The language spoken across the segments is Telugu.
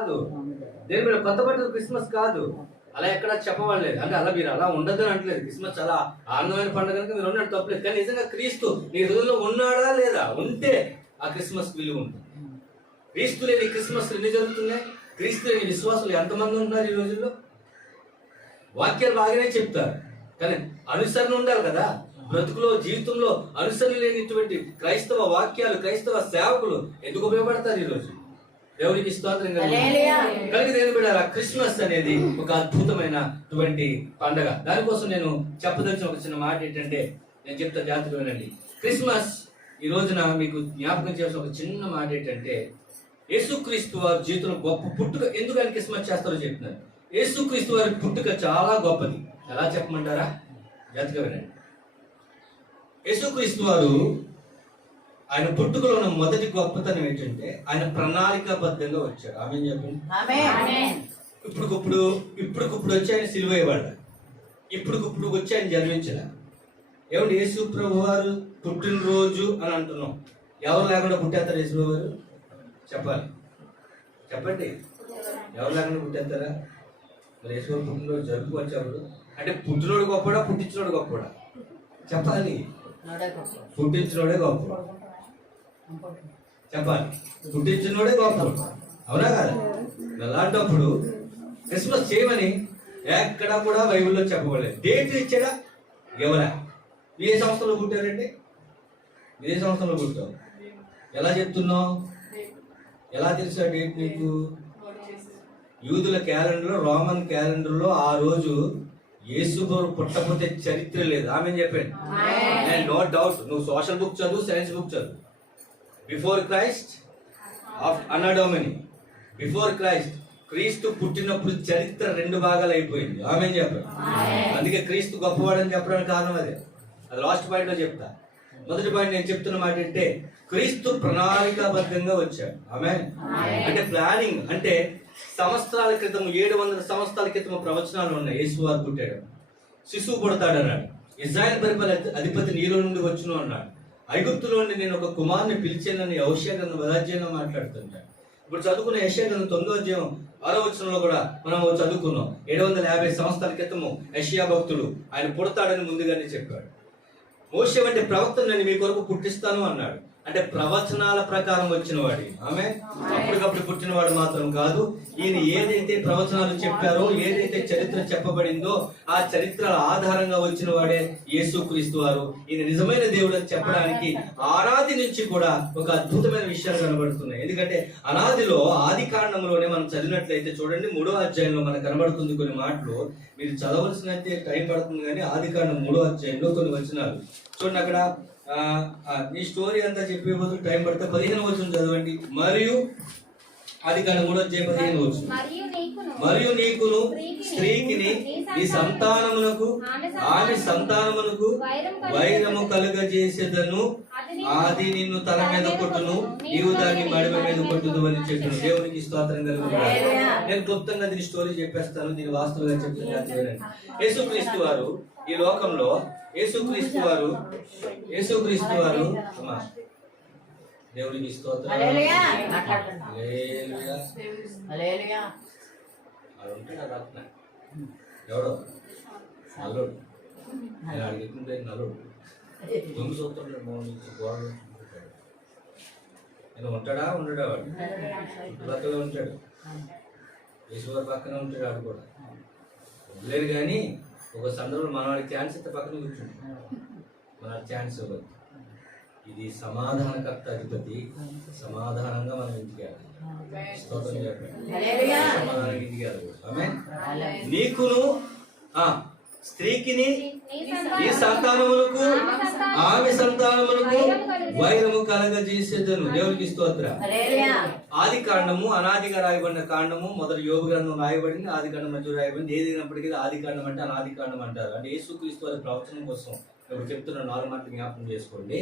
కాదు. దేని మీద కొత్త బట్టలు క్రిస్మస్ కాదు. అలా ఎక్కడ చెప్పవాలేదు. అంటే అలా మీరు అలా ఉండదు అని అంటలేదు. క్రిస్మస్ చాలా ఆనందమైన పండుగ కనుక మీరు ఉన్నట్టు తప్పలేదు. కానీ నిజంగా క్రీస్తు నీ హృదయంలో ఉన్నాడా లేదా? ఉంటే ఆ క్రిస్మస్ విలువ ఉంటుంది. క్రీస్తు లేని క్రిస్మస్ ఎన్ని జరుగుతున్నాయి? క్రీస్తు లేని విశ్వాసులు ఎంతమంది ఉన్నారు ఈ రోజుల్లో? వాక్యాలు బాగానే చెప్తారు, కానీ అనుసరణ ఉండాలి కదా. బ్రతుకులో జీవితంలో అనుసరణ లేనిటువంటి క్రైస్తవ వాక్యాలు, క్రైస్తవ సేవకులు ఎందుకు ఉపయోగపడతారు ఈరోజు? దేవునికి స్తోత్రం కలిగి దేని బిడ్డారా, క్రిస్మస్ అనేది ఒక అద్భుతమైనటువంటి పండగ. దానికోసం నేను చెప్పదలిచిన ఒక చిన్న మాట ఏంటంటే, నేను చెప్తా జాగ్రత్తగా వినండి. క్రిస్మస్ ఈ రోజున మీకు జ్ఞాపకం చేసిన ఒక చిన్న మాట ఏంటంటే, యేసుక్రీస్తు వారి జీవితంలో గొప్ప పుట్టుక. ఎందుకు ఆయన క్రిస్మస్ చేస్తారో చెప్తున్నారు. యేసుక్రీస్తు వారి పుట్టుక చాలా గొప్పది. ఎలా చెప్పమంటారా? జాగ్రత్తగా వినండి. యేసుక్రీస్తు వారు ఆయన పుట్టుకలో ఉన్న మొదటి గొప్పతనం ఏంటంటే, ఆయన ప్రణాళికాబద్ధంగా వచ్చాడు. ఆమేన్ చెప్పండి. ఇప్పుడుకిప్పుడు వచ్చి ఆయన సిలువ వేయబడ్డాడు. ఇప్పుడుకిప్పుడు వచ్చి ఆయన జన్మించాడు. ఏమంటే యేసు ప్రభు వారు పుట్టినరోజు అని అంటున్నాం. ఎవరు లేకుండా పుట్టేస్తారు యేసు ప్రభు వారు? చెప్పాలి, చెప్పండి. ఎవరు లేకుండా పుట్టేస్తారా? మరి యేసు ప్రభు పుట్టినరోజు జరుపుకొచ్చాడు అంటే పుట్టినోడు గొప్పడా, పుట్టించినోడు గొప్పడా? చెప్పాలి. పుట్టించినోడే గొప్ప. చెప్పాలి, పుట్టించినోడే గొప్ప. అవునా కదా? అలాంటప్పుడు క్రిస్మస్ చేయమని ఎక్కడా కూడా బైబిల్లో చెప్పబడలేదు. డేట్ ఇచ్చాడా? ఎవరా? ఏ సంవత్సరంలో పుట్టారండి? ఏ సంవత్సరంలో పుట్టావు? ఎలా చెప్తున్నావు? ఎలా తెలుసా డేట్ నీకు? యూదుల క్యాలెండర్లో, రోమన్ క్యాలెండర్లో ఆ రోజు యేసు పుట్టకపోతే చరిత్ర లేదు. ఆమె చెప్పండి. అండ్ నో డౌట్, నువ్వు సోషల్ బుక్ చదువు, సైన్స్ బుక్ చదువు. బిఫోర్ క్రైస్ట్, అనడోమిని, బిఫోర్ క్రైస్ట్, క్రీస్తు పుట్టినప్పుడు చరిత్ర రెండు భాగాలు అయిపోయింది. ఆమె చెప్పండి. అందుకే క్రీస్తు గొప్పవాడని చెప్పడానికి కారణం అదే. అది లాస్ట్ పాయింట్ లో చెప్తా. మొదటి పాయింట్ నేను చెప్తున్న మాట ఏంటంటే, క్రీస్తు ప్రణాళికాబద్ధంగా వచ్చాడు. ఆమె అంటే ప్లానింగ్. అంటే సంవత్సరాల క్రితం, 700 సంవత్సరాల క్రితం ప్రవచనాలు ఉన్నాయి. యేసు వారు పుట్టాడు, శిశువు పుడతాడు అన్నాడు. ఇజ్రాయెల్ పరిపాలన అధిపతి నీలో నుండి వచ్చును అన్నాడు. ఐగుప్తులో నుండి నేను ఒక కుమారుని పిలిచానని యెషయా గ్రంథం 10వ అధ్యాయంలో మాట్లాడుతుంటాడు. ఇప్పుడు చదువుకున్న యెషయా గ్రంథం 9వ అధ్యాయం 6వ వచనంలో కూడా మనం చదువుకున్నాం. 750 సంవత్సరాల క్రితము యెషయా భక్తుడు ఆయన పుడతాడని ముందుగానే చెప్పాడు. మోషే వంటి ప్రవక్తను నేను మీ కొరకు పుట్టిస్తాను అన్నాడు. అంటే ప్రవచనాల ప్రకారం వచ్చిన వాడి. ఆమె అప్పటికప్పుడు పుట్టినవాడు మాత్రం కాదు. ఈయన ఏదైతే ప్రవచనాలు చెప్పారో, ఏదైతే చరిత్ర చెప్పబడిందో ఆ చరిత్ర ఆధారంగా వచ్చిన వాడే యేసుక్రీస్తు వారు. ఈయన నిజమైన దేవుడు అని చెప్పడానికి ఆనాది నుంచి కూడా ఒక అద్భుతమైన విషయాలు కనబడుతున్నాయి. ఎందుకంటే అనాదిలో, ఆది కాండంలోనే మనం చదివినట్లయితే చూడండి, 3వ అధ్యాయంలో మనకు కనబడుతుంది కొన్ని మాటలు. మీరు చదవలసినైతే టైం పడుతుంది, కానీ ఆది కాండం 3వ అధ్యాయంలో కొన్ని వచనాలు చూడండి. అక్కడ ఈ స్టోరీ అంతా చెప్పే బదులు టైం పడితే 15వ వచనం చదవండి. మరియు అది కాదు 3వ అధ్యాయం 15వ వచనం. మరియు నీకును స్త్రీకిని నీ సంతానమునకు ఆమె సంతానమునకు వైరము కలుగజేసేదను. అది నిన్ను తల మీద కొట్టును, నీవు దాన్ని మడిమ మీద కొట్టుదు అని చెప్పాను. దేవునికి స్తోత్రం కలుగుతుంది. నేను క్లుప్తంగా దీని స్టోరీ చెప్పేస్తాను, దీని వాస్తవంగా చెప్తాను. యేసుక్రీస్తు వారు ఈ లోకంలో, యేసుక్రీస్తు వారు దేవునికి స్తోత్రం. ఎవడో నల్లుడు, నేను అడిగితే నల్లుడు దొంగ చూస్తాడు. నేను ఉంటాడా ఉండడా? వాడు చుట్టుపక్కల ఉంటాడు, ఈశ్వర్ పక్కన ఉంటాడు. ఆడు కూడా లేదు. కానీ ఒక సందర్భంలో మనవాడికి ఛాన్స్ ఇస్తే పక్కన కూర్చుంది, మన ఛాన్స్ ఇవ్వదు. ఇది సమాధానకర్త అధిపతి. సమాధానంగా మనం ఇంటికి స్తోత్రం చెప్పండి. సమాధానం ఇంటికి ఆమె. నీకును స్త్రీకిని ఈ సంతానములకు ఆమె సంతానములకు వైరము కలగజేసేదను. దేవునికి స్తోత్రం. ఆది కాండము అనాదిగా రాయబడిన కాండము. మొదటి యోగ గ్రంథం రాయబడింది, ఆది కాండం మధ్య రాయబడింది. ఏదైనప్పటికీ ఆది కాండం అంటే అనాది కాండం అంటారు. అంటే యేసుక్రీస్తు వారి ప్రవచనం కోసం ఇప్పుడు చెప్తున్న 4 మాటలు జ్ఞాపకం చేసుకోండి.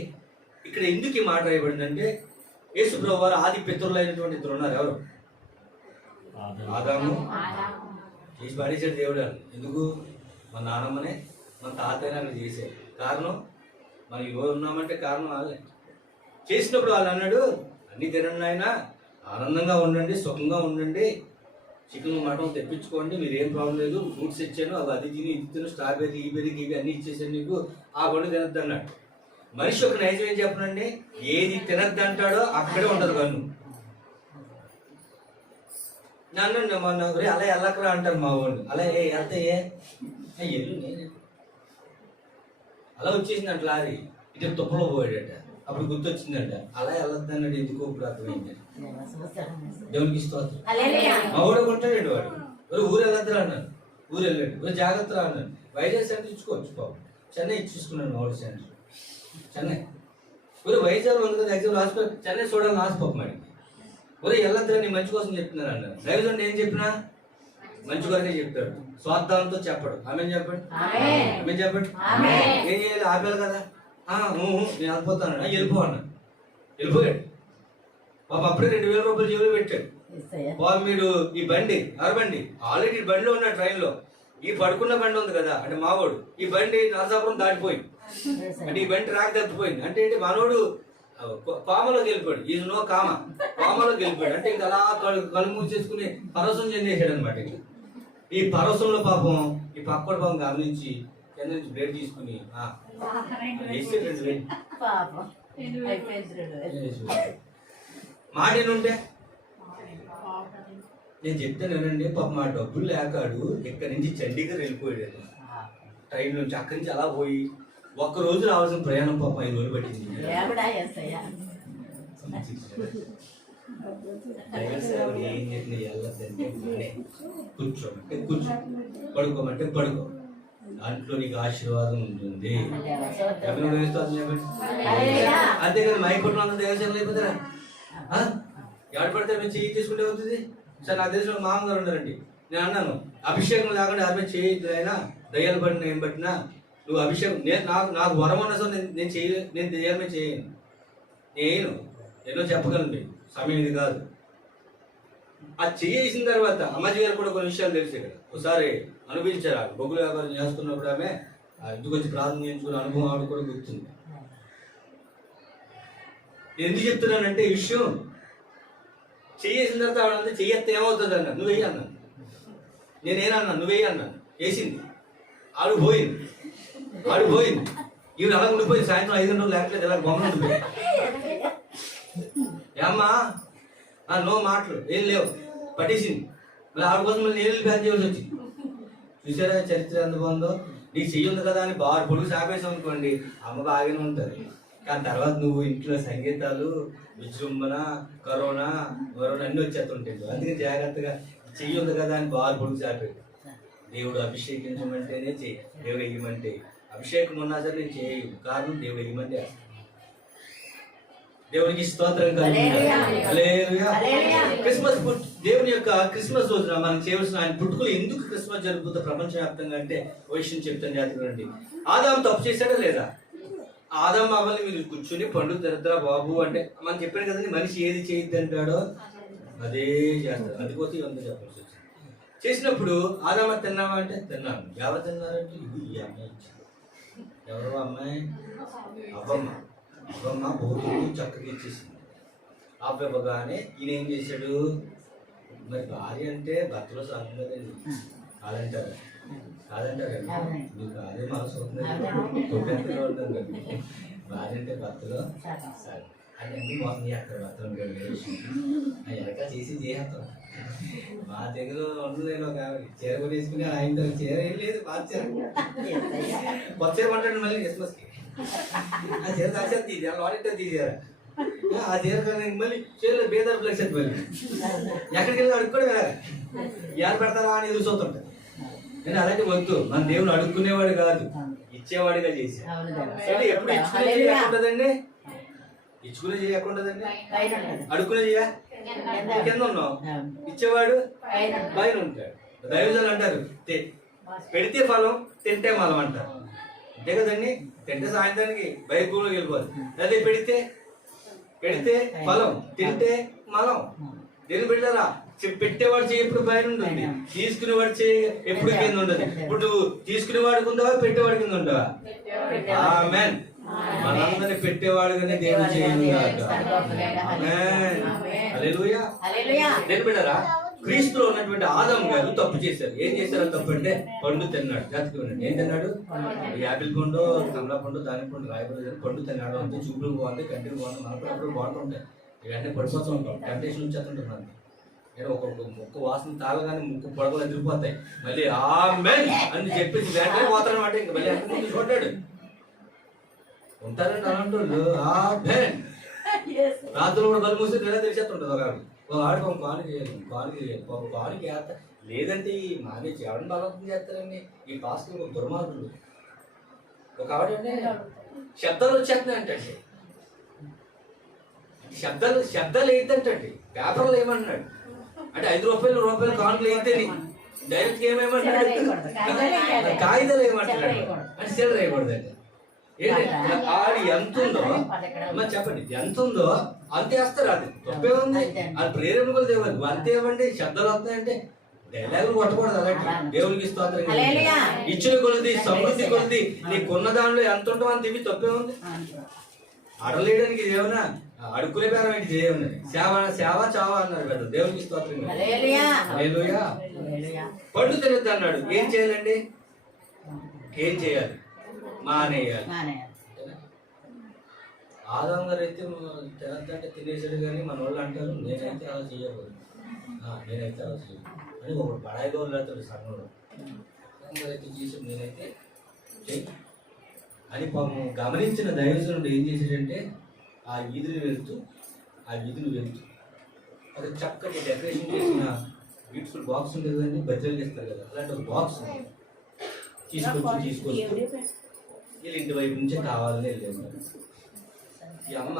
ఇక్కడ ఎందుకు ఈ మాట రాయబడిందంటే, యేసు ప్రభు వారు ఆది పితరులైనటువంటి ఇద్దరు ఉన్నారు. ఎవరు? ఆదాము. చేసి పాడేసాడు దేవుడు. ఎందుకు? మన నాన్నమ్మనే, మన తాతయ్యనే అక్కడ చేసేది. కారణం మనం ఈరోజు ఉన్నామంటే కారణం వాళ్ళే. చేసినప్పుడు వాళ్ళు అన్నాడు, అన్ని తినండి ఆయన, ఆనందంగా ఉండండి, సుఖంగా ఉండండి. చికెన్ మటన్ తెప్పించుకోండి, మీరు ఏం ప్రాబ్లం లేదు. ఫ్రూట్స్ ఇచ్చాను, అవి అది తిని ఇది తిను, స్ట్రాబెర్రీ ఈబెర్రీ ఇవి అన్నీ ఇచ్చేసాను నీకు, ఆ కొండ తినద్దు అన్నాడు. మనిషి ఒక నైజం ఏం చెప్పనండి, ఏది తినద్దు అంటాడో అక్కడే ఉండదు కన్ను. నన్ను మొన్న అలా వెళ్ళకరా అంటారు మా వాళ్ళు. అలా వెళ్తాయే ఎల్లు అలా వచ్చేసిందంట లారీ, ఇటు తుప్పలో పోయాడట. అప్పుడు గుర్తొచ్చిందంట, అలా వెళ్ళొద్దు అన్నాడు. ఎందుకు ఇప్పుడు అర్థమైంది. దేవునికి స్తోత్రం. మా ఊడ కొట్టాడండి వాడు. ఊరు వెళ్ళొద్దురా అన్నాను, ఊరు వెళ్ళాడు. జాగ్రత్త అన్నాను. వైజాగ్ సెంటర్ ఇచ్చుకోవచ్చు పాపం, చెన్నై ఇచ్చేసుకున్నాను. మా ఊరు సెంటర్ చెన్నై. వైజాగ్ ఉంది కదా ఎగ్జామ్ హాస్పిటల్, చెన్నై చూడాలని ఆశపోపం అడిగి. వెళ్ళొద్దురా నీ మంచి కోసం చెప్తున్నారు అన్నారు. దైవజనుడు ఏం చెప్పినా మంచి కొరకే చెప్తాడు, స్వార్థాలతో చెప్పడు. ఆమె చెప్పండి, ఆమె చెప్పండి. ఏం చేయాలి, ఆపాలి కదా. నేను వెళ్ళిపోతాను, వెళ్ళిపో అన్నాడు. వెళ్ళిపోయాడు పాప. అప్పుడే 2000 రూపాయలు జేబులో పెట్టాడు. బాబు మీరు ఈ బండి ఎవరి బండి, ఆల్రెడీ ఈ బండిలో ఉన్న ట్రైన్లో ఈ పడుకున్న బండి ఉంది కదా అంటే మావాడు, ఈ బండి నరసాపురం దాటిపోయింది. అంటే ఈ బండి రాక తప్పిపోయింది. అంటే ఏంటి, మనోడు కామలోకి వెళ్ళిపోయాడు. ఈజ్ నో కామ, కామలోకి వెళ్ళిపోయాడు. అంటే ఇంకా అలా కళ్ళు మూసేసుకుని పరవశం చెందేసాడు అనమాట. ఈ పరవశంలో పాపం ఈ పక్కడు పాపం గమనించి కింద నుంచి బ్రేక్ తీసుకుని మాటేనుంటే నేను చెప్తానండి. పాప మా డబ్బులు లేకాడు ఇక్కడి నుంచి చండీగఢ్ వెళ్ళిపోయాడు ట్రైన్ నుంచి. అక్కడి నుంచి అలా పోయి ఒక్క రోజు రావాల్సిన ప్రయాణం పాపం 5 రోజులు పట్టింది. ఏం చెప్పిన వెళ్ళొద్దంటే కూర్చోమంటే కూర్చో, పడుకోమంటే పడుకో, దాంట్లో నీకు ఆశీర్వాదం ఉంటుంది. అంతేకాదు మైపట్నం దేవసేన అయిపోతారా, ఎవరు పడితే మేము చెయ్యి తీసుకుంటే అవుతుంది. సార్ నాకు తెలిసిన మామగారు ఉన్నారండి. నేను అన్నాను, అభిషేకం లేకుండా ఎవరి మీద చేయొద్దు అయినా, దయ్యాలు పడిన ఏం పట్టినా నువ్వు అభిషేకం నాకు వరం అన్న సార్ నేను దయ్యాల మీద చేయను, నేను ఎన్నో చెప్పగలను. సమయం ఇది కాదు. అది చేసిన తర్వాత అమ్మాజీ గారు కూడా కొన్ని విషయాలు తెలిసి ఇక్కడ ఒకసారి అనుభవించారు. బొగ్గుల వ్యాపారం చేస్తున్నప్పుడు ఆమె ఇంటికి వచ్చి ప్రార్థన చేయించుకున్న అనుభవం ఆవిడ కూడా గుర్తుంది. ఎందుకు చెప్తున్నానంటే ఈ విషయం చేసిన తర్వాత ఆవిడ చెయ్యత్తే ఏమవుతుంది అన్నా, నువ్వు వెయ్యి అన్నాను. నేనేనన్నా, నువ్వు వెయ్యి అన్నాను. వేసింది, ఆడు పోయింది. ఈవిడ అలా ఉండిపోయింది. సాయంత్రం 5 గంటలు లేకపోతే ఇలా బొమ్మ ఉండిపోయింది. ఏమ్మా నో మాటలు ఏం లేవు, పట్టేసింది. మళ్ళీ ఆవిడ కోసం మళ్ళీ నీళ్ళు ప్యాక్ చేయవలసి వచ్చింది. చూసారా చరిత్ర ఎంత బాగుందో. నీకు చెయ్యి ఉంది కదా అని బాగా పొడుగు సాపేసాం అనుకోండి, అమ్మ బాగానే ఉంటుంది. కానీ తర్వాత నువ్వు ఇంట్లో సంగీతాలు, విజృంభణ, కరోనా అన్నీ వచ్చేస్తుంటాయి. అందుకని జాగ్రత్తగా చెయ్యి ఉంది కదా అని బాగా పొడుగు సాపేది. దేవుడు అభిషేకించమంటేనే చెయ్యి, దేవుడు ఎగిమంటే. అభిషేకం ఉన్నా సరే నేను చేయు, కారణం దేవుడు ఎగిమంటే. దేవునికి స్తోత్రం క్రిస్మస్ దేవుని యొక్క క్రిస్మస్ రోజున మనం చేయవలసిన ఆయన పుట్టుకలు ఎందుకు క్రిస్మస్ జరుపుతా ప్రపంచవ్యాప్తంగా అంటే ఓ విషయం చెప్తాను జాతకండి. ఆదాము తప్పు చేశాడా లేదా? ఆదాము అవ్వని మీరు కూర్చుని పండు తినద్దురా బాబు అంటే మనం చెప్పాను కదండి, మనిషి ఏది చేయొద్దు అంటాడో అదే చేస్తాడు. అది పోతే ఇవంతా చెప్పాల్సి వచ్చింది. చేసినప్పుడు ఆదామ తిన్నావా అంటే తిన్నాను. ఎవరు తిన్నారంటే ఈ అమ్మాయి ఇచ్చింది. ఎవరో అమ్మాయి అవ్వమ్మ భౌతుడు చక్కగా ఇచ్చేసింది. అవ్వగానే ఈయన ఏం చేశాడు, మరి భార్య అంటే భర్తలో సగం కదండి, కాదంటారా? మీకు అదే మనసు అవుతుంది. భార్య అంటే భర్తలో సగం అన్నీ మోసం చేస్తారు. భర్తలు ఎనక చేసేస్తాం. మా దగ్గర ఉండలేదు. ఒక చీర కొనేసుకుని ఆయన చీర ఏం లేదు, పాత చీర కొత్త చీర పట్టాడు మళ్ళీ క్రిస్మస్కి. ఆ చీర దాచేది తీసారా, వాడింటే తీసారా? ఆ చీర మళ్ళీ చీరలో బేదారు ఫ్లెక్స్ అయితే మళ్ళీ ఎక్కడికి వెళ్ళి అడుక్కోడు కదా, ఎవరు పెడతారా అని ఎదురు చూస్తుంటారు. నేను అలాంటి వద్దు. మన దేవుడు అడుక్కునేవాడు కాదు, ఇచ్చేవాడిగా చేశాడు. ఎప్పుడు ఇచ్చుకునే చేయకుంటుందండి, ఇచ్చుకునే చేయకుంటుందండి, అడుక్కునే చేయ కింద ఉన్నాం, ఇచ్చేవాడు పైన ఉంటాడు. దైవజనులు అంటారు పెడితే ఫలం తింటే మలం అంటారు. అంతే కదండి, తింటే సాయంత్రానికి బయట భూమిలోకి వెళ్ళిపోదు. అదే పెడితే ఫలం, తింటే మలం. దేని పెట్టారా? పెట్టేవాడు చేయి ఎప్పుడు పైన ఉంటుంది, తీసుకునేవాడు చేయి ఎప్పుడు కింద ఉండదు. ఇప్పుడు తీసుకునేవాడికి ఉందా, పెట్టేవాడి కింద ఉండవా? ఆమేన్. మనందరిని పెట్టేవాడుగానే దేవుడు చేయను గాక. హల్లెలూయా. నేను బిడ్డరా, క్రీస్తులో ఉన్నటువంటి ఆదాము గారు తప్పు చేశారు. ఏం చేశారో తప్పు అంటే పండు తిన్నాడు. జాతికి ఉన్నాడు. ఏం తిన్నాడు? యాపిల్ పండు, కమలా పండు, దాని పండు, రాయపండు పండు తిన్నాడు. అంటే చూపులు బాగుంది, కంటికి బాగుంది, మనకు అప్పుడు బాగుంటుంటాయి. ఇవన్నీ పడిపోతూ ఉంటాం, టెంప్టేషన్ వచ్చేస్తుంటున్నాను. నేను ఒక్క వాసన తాగగానే ముక్కు పొడగలు ఎదిరిపోతాయి. మళ్ళీ ఆమేన్ అని చెప్పేసి వెంటనే పోతారనమాట. ఇంక మళ్ళీ ఎంత ముందు చూడ్డాడు ఉంటారండి అలాంటి ఆమేన్. రాత్రులు కూడా బలి మూసి నెల తెలిసేస్తుంటుంది. ఒక ఆడికి ఒక కానికి వేస్తా లేదంటే ఈ మాది ఎవరిని బలవంతం చేస్తారండి ఈ పాస్టర్లు దుర్మార్గులు. ఒక ఆవిడ శబ్దాలు వచ్చేస్తున్నాయి అంటే శబ్దాలు ఏంటంటే పేపర్లు ఏమన్నాడు అంటే 5 రూపాయలు కానుకలు అయితే డైరెక్ట్ ఏమేమన్నాడు కాగితాలు ఏమంటున్నాడు అంటే సిల్లర వేయకూడదండి. ఏంటంటే ఆడి ఎంత ఉందో చెప్పండి, ఎంత ఉందో అంతే వేస్తారు. అది తప్పే ఉంది. అది ప్రేరణ కూడా దేవుడు అంతే ఇవ్వండి. శబ్దాలు వస్తాయంటే డైలాగులు కొట్టకూడదు. అలాంటి దేవునికి స్తోత్రం. ఇచ్చిన కొలది సమృద్ధి కొలది నీకున్న దానిలో ఎంత ఉంటావు అంత ఇవి తప్పే ఉంది. అడలేయడానికి ఏమన్నా అడుక్కునే పేరం ఏంటి చేయమని సేవ చావా అన్నాడు కదా. దేవునికి స్తోత్రం. హల్లెలూయా. పండు తినద్దు అన్నాడు. ఏం చేయాలండి? ఏం చేయాలి? మానేయాలి. ఆదాం గారు అయితే తినద్దంటే తినేసాడు. కానీ మన వాళ్ళు అంటారు నేనైతే అలా చేయకూడదు, నేనైతే అలా చేయకూడదు అని ఒకడు పడాయి గోళ్ళు వెళ్తాడు సంఘంలో. అయితే చేసాడు నేనైతే చెయ్యి అని పాపం గమనించిన దైవజనుడు ఏం చేశాడంటే ఆ వీధిని వెళ్తూ అది చక్కటి డెకరేషన్ చేసిన బ్యూటిఫుల్ బాక్స్ ఉంటుంది కదండి, బజ్జలు చేస్తారు కదా, అలాంటి ఒక బాక్స్ తీసుకొచ్చి వీళ్ళు ఇంటి వైపు నుంచే కావాలని వెళ్ళారు. ఈ అమ్మ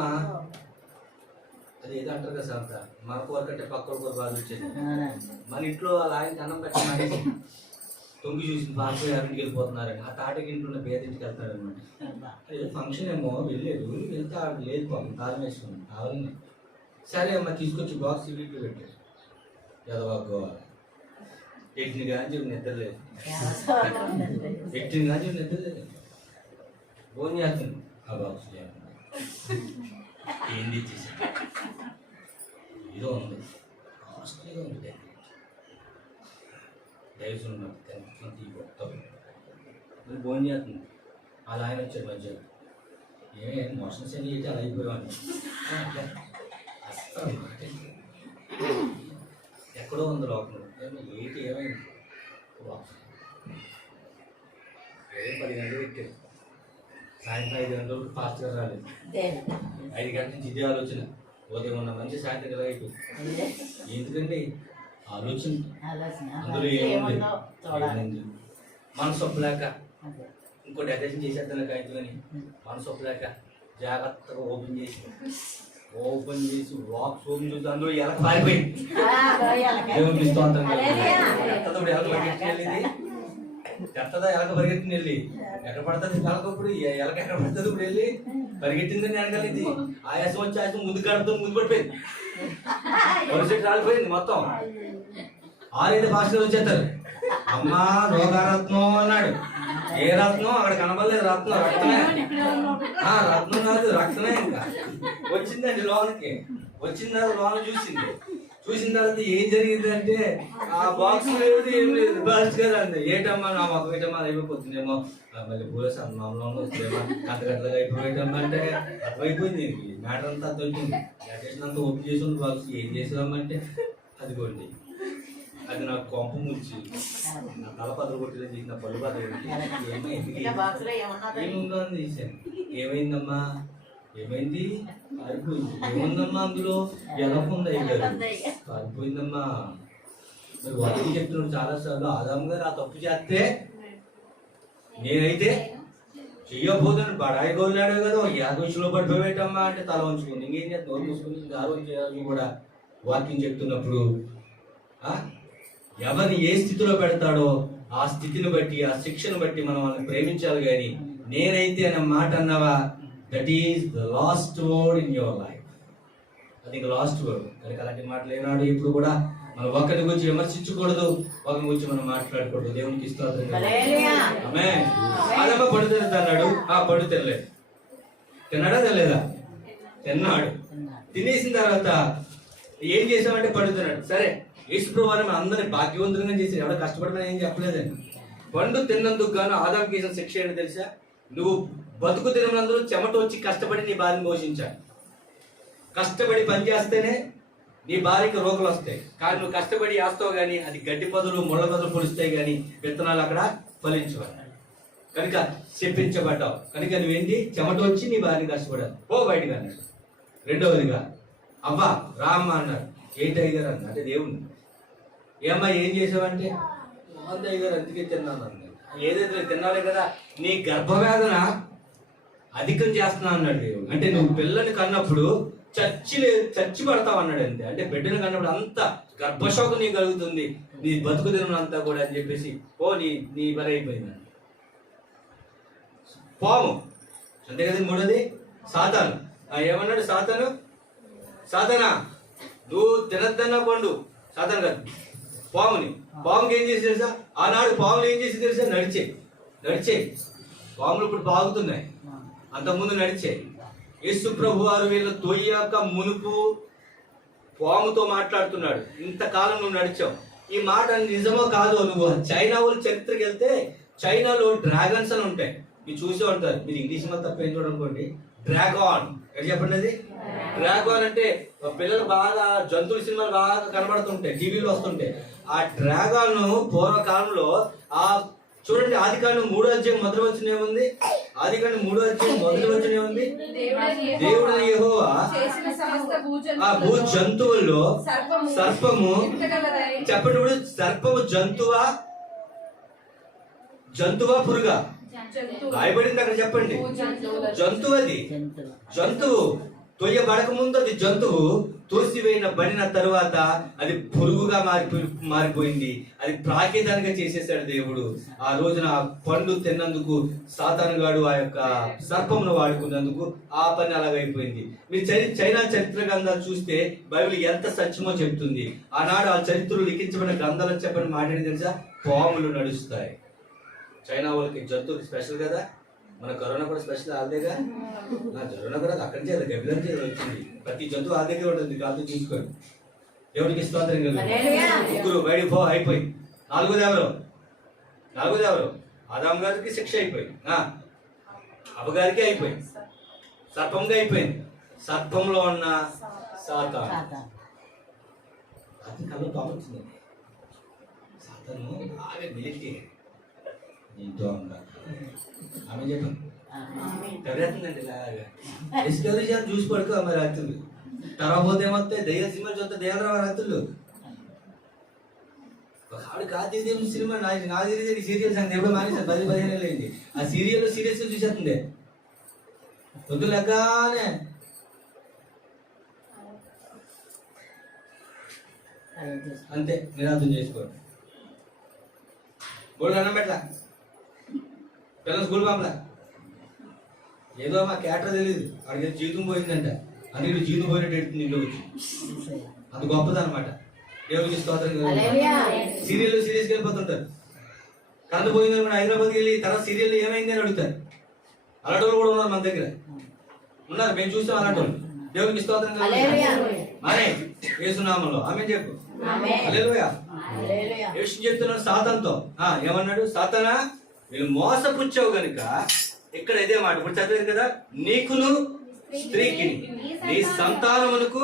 అది ఏదో అంటారు కదా సార్, మనకు వరకు అంటే పక్క వరకు బాధ వచ్చేది. మన ఇంట్లో అలా ఆయన అన్నం పెట్టి మానేసి తొంగి చూసి పాస్టర్ గారింటికి వెళ్ళిపోతున్నారని ఆ తాటకి ఇంట్లో ఉన్న పేదింటికి వెళ్తాడు అనమాట. అది ఫంక్షన్ ఏమో వెళ్తే ఆవిడ లేదు పాపం, తాళం వేసుకున్నాను కావాలని. సరే అమ్మ తీసుకొచ్చి బాక్స్ వీటిలో పెట్టారు. ఎదవాగో ఎట్టిని కానీ నిద్రలేదు, నిద్రలేదు. ఫోన్ చేస్తాను ఆ బాక్స్ ఏంది ఇచ్చేసి ఏదో ఉంది కాస్ట్లీగా ఉంది. దయచేసి ఫోన్ చేస్తుంది. అలా ఆయన వచ్చాడు మధ్యలో. మోషన్స్ అని అయితే అలా అయిపోయాను. అస్సలు ఎక్కడో ఉంది లోపల. ఏమైంది? 10 గంటలు పెట్టారు. సాయంత్రం 5 గంటలకు ఫాస్ట్ గా రాలేదు. 5 గంటల నుంచి ఇదే ఆలోచన. ఉదయం ఉన్న మంచి సాయంత్రం ఎలా అయిపోయింది. ఎందుకంటే ఆలోచన అందులో ఏముంది మనసు ఒప్పలేక ఇంకో డెకరేషన్ చేసేద్దాం కాయలు కానీ మనసు ఒప్పలేక జాగ్రత్తగా ఓపెన్ చేసి బాక్స్ ఓపెన్ చూసి అందులో ఎలక పారిపోయింది. ఎత్తదా ఎలక పరిగెత్తిన వెళ్ళి ఎక్కడ పడుతుంది ఎలకప్పుడు ఎలక ఎక్కడ పడుతుంది ఇప్పుడు వెళ్ళి పరిగెట్టిందని వెనకాలింది. ఆయాసం వచ్చి ఆయాసం ముందు కడుపుతో ముందు పడిపోయింది. పరిస్థితి రాలిపోయింది మొత్తం. 6 భాషలు వచ్చేస్తారు. అమ్మా రోగారత్నం అన్నాడు. ఏ రత్నం అక్కడ కనబడలేదు. రత్నం రక్తమే, రత్నం కాదు రక్తమే. ఇంకా వచ్చిందండి లోనికి. వచ్చిన లోన చూసిన తర్వాత ఏం జరిగింది అంటే ఆ బాక్స్ లేదు, ఏం లేదు. బస్ట్ కదా అండి. ఏటమ్మా నా మొక్క ఏటమ్మా అయిపోతుందేమో, మళ్ళీ పోలీసు అమ్మంలో వచ్చేమో గంటగా అయిపోయేటమ్మా అంటే అర్థమైపోయింది. మ్యాటర్ అంతా అర్థమైపోయింది. గ్రాడ్యుయేషన్ అంతా ఓపెన్ చేసి ఉంది బాక్స్. ఏం చేసామంటే అదిగోండి అది నాకు కొంప ముచ్చి నా తల పదలు కొట్టింది, నా పళ్ళు పదలు ఏముందో అని తీసాను. ఏమైందమ్మా? ఏమైంది? కారిపోయింది. ఏముందమ్మా అందులో? ఎలకుంది అయ్యారు, కారిపోయిందమ్మా. మరి వాటికి చెప్తున్నాడు చాలా సార్లు. ఆదాం గారు ఆ తప్పు చేస్తే నేనైతే చెయ్యబోతాను. బడాయి గోళ్ళాడు కదా, 50 పడిపోయేటమ్మా అంటే తల ఉంచుకుంది. ఇంకేం చేస్తాను? నోరు మూసుకుని గారు చేయాలని కూడా వాక్యం చెప్తున్నప్పుడు ఎవరిని ఏ స్థితిలో పెడతాడో ఆ స్థితిని బట్టి, ఆ శిక్షను బట్టి మనం వాళ్ళని ప్రేమించాలి. కానీ నేనైతే అనే మాట అన్నావా, that is the last word in your life. అది ఇంకా లాస్ట్ వర్డ్. కనుక అలాంటి మాటలు ఏనాడు ఇప్పుడు కూడా మనం ఒకరి గురించి విమర్శించకూడదు, ఒకరి గురించి మనం మాట్లాడకూడదు. దేవునికి స్తోత్రం. ఆమేన్. అదమ్మ పడు తెరుద్దు అన్నాడు. పడు తెరలేదు. తిన్నాడా తినలేదా? తిన్నాడు. తినేసిన తర్వాత ఏం చేసామంటే పడుతున్నాడు. సరే, యేసుప్రభువు వారు మన అందరినీ భాగ్యవంతులుగా చేసి ఎవడో కష్టపడమని ఏం చెప్పలేదండి. పండు తిన్నందుకు గాను ఆదాముకి చేసిన శిక్ష ఏంటో తెలుసా? నువ్వు బతుకు తినమందరూ చెమట వచ్చి కష్టపడి నీ భార్యను పోషించాలి. కష్టపడి పని చేస్తేనే నీ భార్యకి రోగులు వస్తాయి. కానీ నువ్వు కష్టపడి వేస్తావు కానీ అది గడ్డి పొదలు ముళ్ళ పొదలు పొలుస్తాయి కానీ విత్తనాలు అక్కడ ఫలించవాలి. కనుక చెప్పించబడ్డావు కనుక నువ్వేంటి చెమట వచ్చి నీ భార్యని కష్టపడాలి. ఓ బయటగా అన్నాడు. రెండవదిగా అవ్వా రామ్మ అన్నారు. ఏంటి అయ్యారు అన్న అంటే దేవుణ్ణి. ఏమ్మా ఏం చేసావంటే అంత అయ్యారు అందుకే తిన్నాను అన్నాడు. ఏదైతే తిన్నాడే కదా నీ గర్భవేదన అధికం చేస్తున్నా అన్నాడు దేవుడు. అంటే నువ్వు పిల్లని కన్నప్పుడు చచ్చి పడతావు అన్నాడు. అంతే. అంటే బిడ్డను కన్నప్పుడు అంత గర్భశోకం నీకు కలుగుతుంది, నీ బతుకు దినం అంతా కూడా అని చెప్పేసి నీ బలి అయిపోయింది. పాము అంతే కదా. మూడోది సాతాను. ఏమన్నాడు సాతాను? సాతానా నువ్వు తినద్దన్న పండు. సాతాను కాదు, పాముకి ఏం చేసి తెలుసా? ఆనాడు పాములు ఏం చేసి తెలుసా? నడిచే పాములు ఇప్పుడు బాగుతున్నాయి, అంతకుముందు నడిచే. యేసు ప్రభు వారు వీళ్ళు తొయ్యాక మునుపు పాముతో మాట్లాడుతున్నాడు. ఇంతకాలం నువ్వు నడిచావు, ఈ మాట నిజమో కాదు. నువ్వు చైనా వాళ్ళ చరిత్రకి వెళ్తే చైనాలో డ్రాగన్స్ అని ఉంటాయి, మీరు చూసే ఉంటారు. మీరు ఇంగ్లీష్ లో తప్ప ఏం చూడనుకోండి. డ్రాగాన్ ఎక్కడ చెప్పండి. అది డ్రాగాన్ అంటే పిల్లలు బాగా జంతువుల సినిమాలు బాగా కనబడుతుంటాయి, టీవీలో వస్తుంటాయి. ఆ డ్రాగాన్ పూర్వకాలంలో చూడండి, ఆదికాండం 3వ అధ్యాయం మొదటి వచనం ఏముంది? ఆదికాండం 3వ అధ్యాయం మొదటి వచనం ఏముంది? దేవుడు యెహోవా ఆ భూ జంతువుల్లో సర్పము చెప్పండి. ఇప్పుడు సర్పము జంతువా పురుగా రాయబడింది అక్కడ చెప్పండి. జంతువు. అది జంతువు. తొయ్యబడక ముందు అది జంతువు, తోసివేయబడిన తరువాత అది పురుగుగా మారిపోయింది. అది ప్రాకేదానిగా చేసేసాడు దేవుడు. ఆ రోజున ఆ పండు తిన్నందుకు సాతానుగాడు ఆ యొక్క సర్పమును వాడుకున్నందుకు ఆ పని అలాగైపోయింది. మీరు చైనా చరిత్ర గ్రంథాలు చూస్తే బైబిల్ ఎంత సత్యమో చెప్తుంది. ఆనాడు ఆ చరిత్రలు లిఖించబడిన గ్రంథాలు చెప్పని మాట తెలుసా? పాములు నడుస్తాయి. చైనా వాళ్ళకి జంతువులు స్పెషల్ కదా. మన కరోనా కూడా స్పెషల్ ఆల్దేగా. నా కరోనా కూడా అక్కడి నుంచి గబ్బిలం వచ్చింది. ప్రతి జంతువు ఆ దగ్గర ఉంటుంది, కాదు చూసుకోండి. దేవుడికి స్తోత్రం కదా. ముగ్గురు బయటికి అయిపోయి. నాలుగోది ఎవరు? ఆదాము గారికి శిక్ష అయిపోయింది, అవ్వగారికి అయిపోయింది, సర్పంగా అయిపోయింది. సర్పంలో ఉన్న సాతాను. అతని కళ్ళు పాము వచ్చింది. సాతాను బాగా నిలిచి నీతో ఉన్నారు. ఆమె చెప్పండి కవిరేస్తుందండి. ఇలాగా డిస్కవరీ చేసి చూసి పడుకో అమ్మాయి రాత్రులు. తర్వాత పోతే ఏమొస్తాయి? దయ్య సినిమా చూస్తే దయ్యాలు రావు రాత్రులు. ఆవిడ కాదేం సినిమా నా సీరియల్స్ అండి ఎప్పుడో మానేసాను. 10-15 ఏళ్ళు అయింది. ఆ సీరియస్ చూసేస్తుంది వద్దు లెక్కనే. అంతే, మీరు అర్థం చేసుకోండి. గోల్డ్ అన్నం పెట్టలా, పిల్లలు స్కూల్ పంపలా. ఏదో మా క్యాటర్ తెలియదు, అడిగి జీవితం పోయిందంట. అందుకే జీవితం పోయినట్టు ఎడుతుంది ఇంట్లో వచ్చి. అది గొప్పది అనమాట. దేవుడికి స్తోత్రం. సీరియస్కి వెళ్ళిపోతుంటారు. కరెంట్ పోయిందని మన హైదరాబాద్కి వెళ్ళి తర్వాత సీరియల్ ఏమైంది అని అడుగుతారు. అలాంటి వాళ్ళు కూడా ఉన్నారు మన దగ్గర, ఉన్నారు, మేము చూసాం అలాంటి వాళ్ళు. దేవుడికి స్తోత్రం. మానే యేసునామంలో ఆమె చెప్పు. హల్లెలూయా. యేసు చెప్తున్నాడు సాతానుతో. ఏమన్నాడు? సాతానా వీళ్ళు మోసపుచ్చావు గనుక, ఇక్కడ ఇదే మాట ఇప్పుడు చదివారు కదా, నీకును స్త్రీకి నీ సంతానమునకు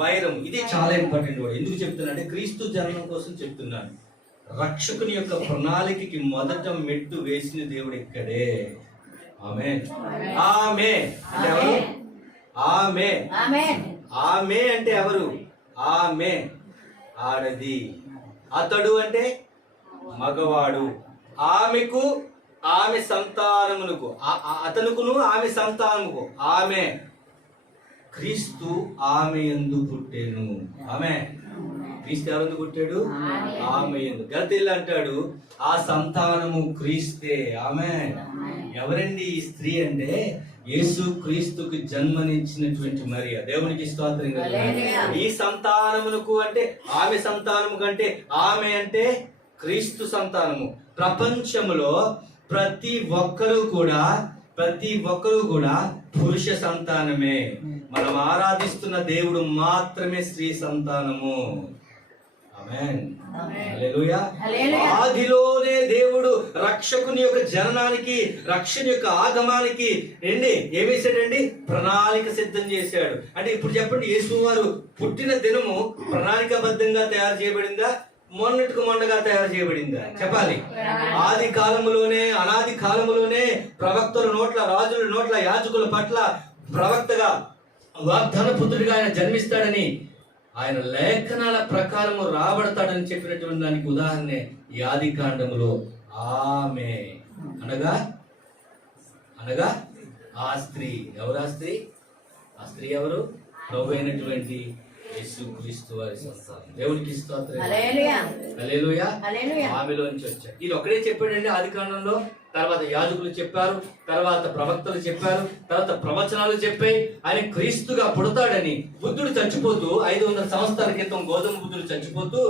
వైరం. ఇది చాలా ఇంపార్టెంట్ వర్డ్. ఎందుకు చెప్తున్నా? క్రీస్తు జన్మం కోసం చెప్తున్నాను. రక్షకుని యొక్క ప్రణాళికకి మొదట మెట్టు వేసిన దేవుడు ఇక్కడే. ఆమేన్. ఆమేన్ అంటే ఎవరు? ఆమె అంటే ఎవరు? ఆమె ఆడది. అతడు అంటే మగవాడు. ఆమెకు ఆమె సంతానమునకు, అతనుకును ఆమె సంతానముకు. ఆమె క్రీస్తు ఆమె యందు పుట్టెను. ఆమె క్రీస్తు ఎవరందు పుట్టాడు? ఆమె యందు. గతిల్ అంటాడు ఆ సంతానము క్రీస్తే. ఆమె ఎవరండి ఈ స్త్రీ అంటే? యేసు క్రీస్తుకు జన్మనిచ్చినటువంటి మరియ. దేవునికి స్తోత్రం. ఈ సంతానమునకు అంటే ఆమె సంతానము కంటే ఆమె అంటే క్రీస్తు సంతానము. ప్రపంచంలో ప్రతి ఒక్కరూ కూడా ప్రతి ఒక్కరూ కూడా పురుష సంతానమే. మనం ఆరాధిస్తున్న దేవుడు మాత్రమే స్త్రీ సంతానము. ఆమేన్. హల్లెలూయా. ఆదిలోనే దేవుడు రక్షకుని యొక్క జననానికి, రక్షణ యొక్క ఆగమానికి ఏం వేశాడండి? ప్రణాళిక సిద్ధం చేశాడు. అంటే ఇప్పుడు చెప్పండి, యేసు వారు పుట్టిన దినము ప్రణాళికాబద్ధంగా తయారు చేయబడిందా, మొన్నటికి మొన్నగా తయారు చేయబడిందా? చెప్పాలి. ఆది కాలములోనే, అనాది కాలములోనే ప్రవక్తల నోట్ల, రాజుల నోట్ల, యాజకుల పట్ల ప్రవక్తగా వాగ్దాన పుత్రుడిగా ఆయన జన్మిస్తాడని, ఆయన లేఖనాల ప్రకారము రాబడతాడని చెప్పినటువంటి దానికి ఉదాహరణే ఈ ఆది కాండములో ఆమె అనగా అనగా ఆ స్త్రీ. ఎవరు ఆ స్త్రీ? ఆ స్త్రీ ఎవరు? ప్రభు అయినటువంటి యేసుక్రీస్తు వారి సంతానం. దేవునికి స్తోత్రం. హల్లెలూయా. ఆమెలోంచి వచ్చాడు. ఇది ఒకడే చెప్పాడండి ఆది కాండంలో. తర్వాత యాజకులు చెప్పారు, తర్వాత ప్రవక్తలు చెప్పారు, తర్వాత ప్రవచనాలు చెప్పాయి ఆయన క్రీస్తుగా పుడతాడని. బుద్ధుడు చచ్చిపోతూ 500 సంవత్సరాల క్రితం గౌతమ బుద్ధుడు చచ్చిపోతూ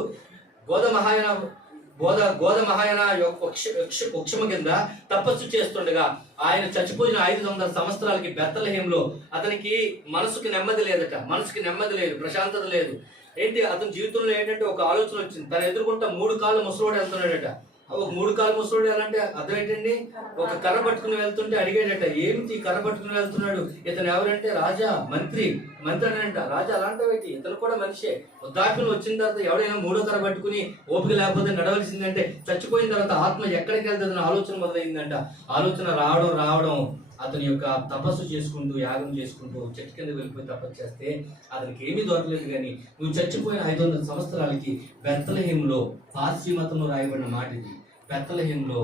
గోధమహాయన వృక్షమ కింద తపస్సు చేస్తుండగా ఆయన చచ్చిపోయిన 500 సంవత్సరాలకి బెత్లెహేంలో అతనికి మనసుకి నెమ్మది లేదట. మనసుకి నెమ్మది లేదు, ప్రశాంతత లేదు. ఏంటి అతని జీవితంలో ఏంటంటే ఒక ఆలోచన వచ్చింది. తను ఎదుర్కొంటా 3 కాళ్ళ ముసలోడు వెళ్తున్నాడట. ఒక 3 కాళ్ళ ముసలోడు అంటే అర్థం ఏంటండి? ఒక కర్ర పట్టుకుని వెళ్తుంటే అడిగాడట, ఏమిటి కర్ర పట్టుకుని వెళ్తున్నాడు? ఇతను ఎవరంటే రాజా, మంత్రి అనంట. రాజా అలాంటి ఇతను కూడా మనిషే. వృద్ధాప్యం వచ్చిన తర్వాత ఎవడైనా 3వ కర్ర పట్టుకుని ఓపిక లేకపోతే నడవలసిందంటే, చచ్చిపోయిన తర్వాత ఆత్మ ఎక్కడికి వెళ్తుందని ఆలోచన మొదలైందంట. ఆలోచన రావడం అతని యొక్క తపస్సు చేసుకుంటూ, యాగం చేసుకుంటూ చెట్టు కింద వెళ్ళిపోయి తపస్సు చేస్తే అతనికి ఏమీ దొరకలేదు. కానీ నువ్వు చచ్చిపోయిన 500 సంవత్సరాలకి బెత్లెహేంలో, పార్సీ మతంలో రాయబడిన మాట ఇది, బెత్లెహేంలో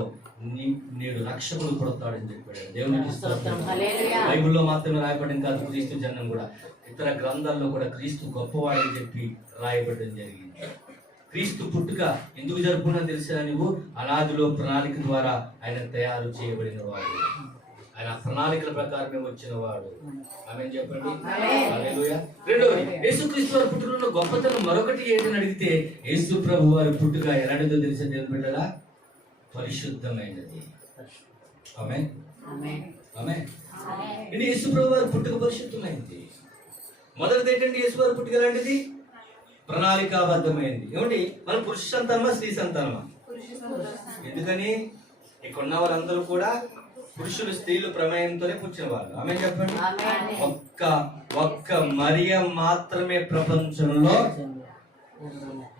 నేడు రక్షకుడు పుడతాడని చెప్పాడు. దేవునికి స్తోత్రం. బైబిల్లో మాత్రమే రాయబడింది కాదు, క్రీస్తు జన్మం కూడా ఇతర గ్రంథాల్లో కూడా క్రీస్తు గొప్పవాడని చెప్పి రాయబడడం జరిగింది. క్రీస్తు పుట్టుక ఎందుకు జరుపుకున్నా తెలుసా నువ్వు? అనాదిలో ప్రణాళిక ద్వారా ఆయన తయారు చేయబడిన వాడు, ఆయన ప్రణాళికల ప్రకారమే వచ్చిన వాడు. ఆమె చెప్పండి. హల్లెలూయా. రెండవది, యేసుక్రీస్తు వారి పుట్టుకలో గొప్పతనం మరొకటి ఏంటని అడిగితే, యేసు ప్రభు వారి పుట్టుక ఎలాంటిదో తెలిసే దేవుని బిడ్డలా? పరిశుద్ధమైనది. ఆమేన్. ఆమేన్. ఇది యేసు ప్రభు వారి పుట్టుక పరిశుద్ధమైనది. మొదటిది ఏంటంటే యేసు వారి పుట్టుక ఎలాంటిది? ప్రణాళికాబద్ధమైనది. ఏమండి, మన పురుష సంతానమా స్త్రీ సంతానమా? ఎందుకని ఇక్కడున్న వారందరూ కూడా పురుషులు స్త్రీలు ప్రమేయంతోనే పుట్టిన వాళ్ళు. ఆమె చెప్పండి. ఒక్క మరియ మాత్రమే ప్రపంచంలో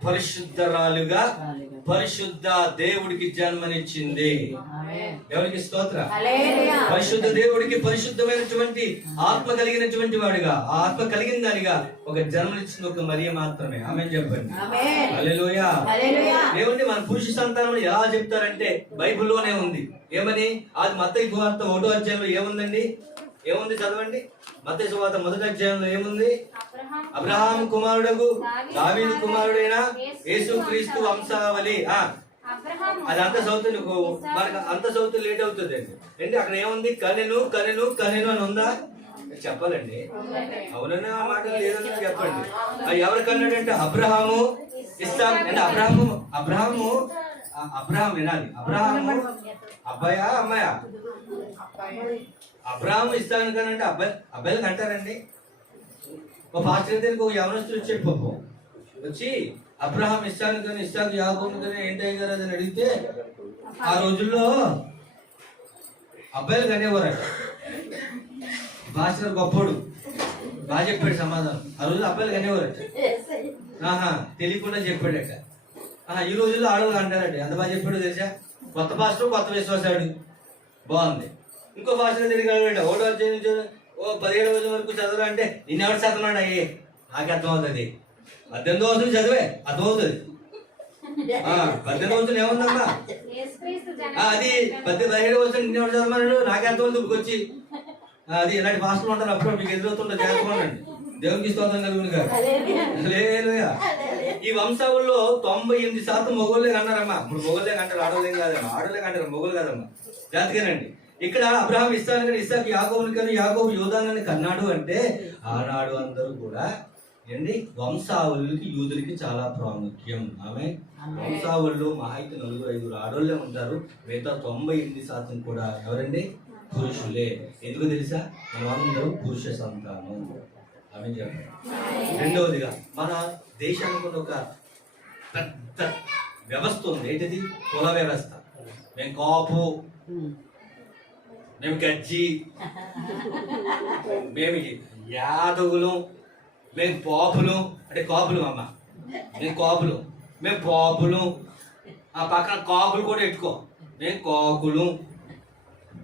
పరిశుద్ధరాలుగా పరిశుద్ధ దేవుడికి జన్మనిచ్చింది. దేవుడికి స్తోత్రం. పరిశుద్ధ దేవుడికి పరిశుద్ధమైనటువంటి ఆత్మ కలిగినటువంటి వాడిగా, ఆ ఆత్మ కలిగిన దానిగా ఒక జన్మనిచ్చింది ఒక మరియ మాత్రమే. ఆమె చెప్పండి. హల్లెలూయా. ఏమండి, మన పురుష సంతానం ఎలా చెప్తారంటే బైబిల్లోనే ఉంది. ఏమని? అది మత్తయి సువార్త 1వ అధ్యాయంలో ఏముందండి? ఏముంది చదవండి. మత్తయి సువార్త 1వ అధ్యాయంలో ఏముంది? అబ్రహాము కుమారుడగు దావీదు కుమారుడైన యేసుక్రీస్తు వంశావళి. అది అంత చదువుతుంది, మనకు అంత చదువుతూ లేట్ అవుతుంది అండి. అక్కడ ఏముంది? కనెను కనెను కనెను అని ఉందా? చెప్పాలండి. అవునని ఆ మాట లేదని చెప్పండి. ఎవరు కన్నాడంటే అబ్రహాము, ఇస్సాకు. అంటే అబ్రహాము వినాలి. అబ్రహాము అబ్బాయా అమ్మాయా? అబ్రహాము ఇస్సాకు కనంటే అబ్బాయిలకు అంటారండి. ఒక పాస్టర్ దగ్గరికి ఒక యవనస్తుడు వచ్చాడు పాపం. వచ్చి అబ్రహాం ఇస్సాకు కానీ ఇస్సాకు యాకోబు కానీ ఏంటయ్య గారు అని అడిగితే, ఆ రోజుల్లో అబ్బాయిలకు అనేవారట. పాస్టర్ గొప్పడు, బాగా చెప్పాడు సమాధానం. ఆ రోజుల్లో అబ్బాయిలకు అనేవారట. తెలియకుండా చెప్పాడట. ఈ రోజుల్లో ఆడవాళ్ళు అంటారట. ఎంత బాగా చెప్పాడు తెలుసా? కొత్త పాస్టర్ కొత్త విశ్వాసాడు, బాగుంది. ఇంకో పాస్టర్ తిరిగి ఓడో 17వ రోజు వరకు చదవరా అంటే, నిన్నెవరు చదవన్నాడు? అయ్యే నాకు అర్థం అవుతుంది. 18వ రోజులు చదివే అర్థమవుతుంది. 18వ రోజులు ఏముందమ్మా? అది 17వ రోజు నిన్నెవరు చదవమన్నాడు? నాకే అర్థం అవుతుంది. వచ్చి అది ఇలాంటి భాషలు ఉంటారు. అప్పుడు మీకు ఎదురవుతుండే జాగ్రత్త. దేవునికి స్తోత్రం కలుగును గారు. హల్లెలూయా. ఈ వంశావుల్లో 98% మొగోళ్ళే అన్నారమ్మా. ఇప్పుడు మొగోళ్ళే అంటారు, ఆడోళ్ళేం కాదమ్మా. ఆడోళ్ళే అంటారు, మొగోళ్ళు కాదమ్మా. జాతికేనండి. ఇక్కడ అబ్రహాం ఇస్సాకు యాకోబుని కన్నా యాకోబు యోధానని కన్నాడు అంటే, ఆనాడు అందరూ కూడా ఏంటి వంశావళులకి, యూదులకి చాలా ప్రాముఖ్యం. ఆమె వంశావళిలో మహా అయితే 4-5 ఆడోళ్ళే ఉంటారు. మిగతా 98% కూడా ఎవరండి? పురుషులే. ఎందుకు తెలుసా? మనమందరం పురుష సంతానం. ఆమె చెప్పండి. రెండవదిగా మన దేశానికి ఒక పెద్ద వ్యవస్థ ఉంది. ఏంటిది? కుల వ్యవస్థ. మేము కాపు, మేము గజ్జి, మేము యాదవులు, మేము పాపులు. అంటే కాపులు అమ్మ, మేము కాపులు, మేము పాపులు. ఆ పక్కన కాకులు కూడా ఎట్టుకో, మేము కాకులు.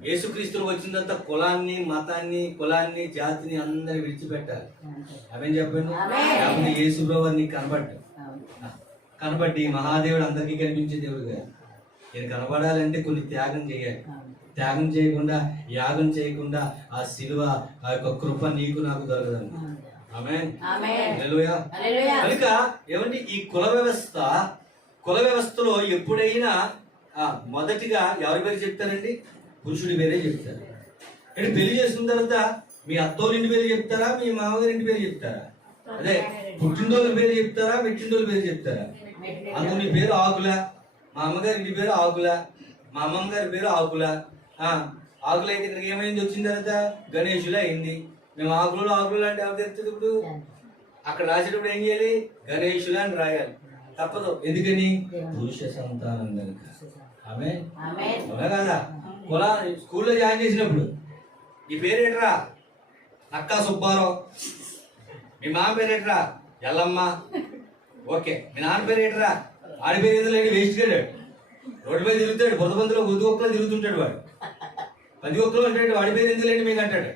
యేసుక్రీస్తులు వచ్చిందంతా కులాన్ని, మతాన్ని, కులాన్ని, జాతిని అందరిని విడిచిపెట్టాలి. అవేం చెప్పండి. లేకపోతే యేసు ప్రభు నీకు కనబడ్డి మహాదేవుడు అందరికీ కనిపించే దేవుడు కాదు. నేను కనబడాలంటే కొన్ని త్యాగం చేయాలి. త్యాగం చేయకుండా, యాగం చేయకుండా ఆ శిలువ, ఆ యొక్క కృప నీకు నాకు దొరకదండి. ఆమేన్. హల్లెలూయా. కనుక ఏమండి, ఈ కుల వ్యవస్థలో ఎప్పుడైనా మొదటిగా ఎవరి పేరు చెప్తారండి? పురుషుడి పేరే చెప్తారు. అంటే పెళ్లి చేసుకున్న తర్వాత మీ అత్తోళ్ళింటి పేరు చెప్తారా, మీ మామగారింటి పేరు చెప్తారా? అదే పుట్టినరోజు పేరు చెప్తారా, మెట్టినరోజు పేరు చెప్తారా? అందుకు నీ పేరు ఆకుల, మా అమ్మగారింటి పేరు ఆకుల, మా అమ్మమ్మ గారి పేరు ఆకుల. ఆకులు అయితే ఇక్కడికి ఏమైంది? వచ్చిన తర్వాత గణేషులు అయింది. మేము ఆకులు అంటే ఎవరు తెస్తుంది? ఇప్పుడు అక్కడ రాసేటప్పుడు ఏం చేయాలి? గణేషులు అని రాయాలి. తప్పదు. ఎందుకని? పురుష సంతానం కనుక. ఆమె కదా. కులా స్కూల్లో జాయిన్ చేసినప్పుడు ఈ పేరేట్రా? నక్కా సుబ్బారావు. మీ మామ పేరేట్రా? ఎల్లమ్మ. ఓకే. మీ నాన్న పేరేట్రా? ఆడి పేరు ఏదో లేని వేస్ట్ గాడు. రోడ్డు మీద తిరుగుతాడు, బురదబందులో 10 ఒక్కలో తిరుగుతుంటాడు. వాడు 10 ఒక్కలో ఉంటాడు. వాడి పేరు ఎందుకు లేని మీకు అంటాడు.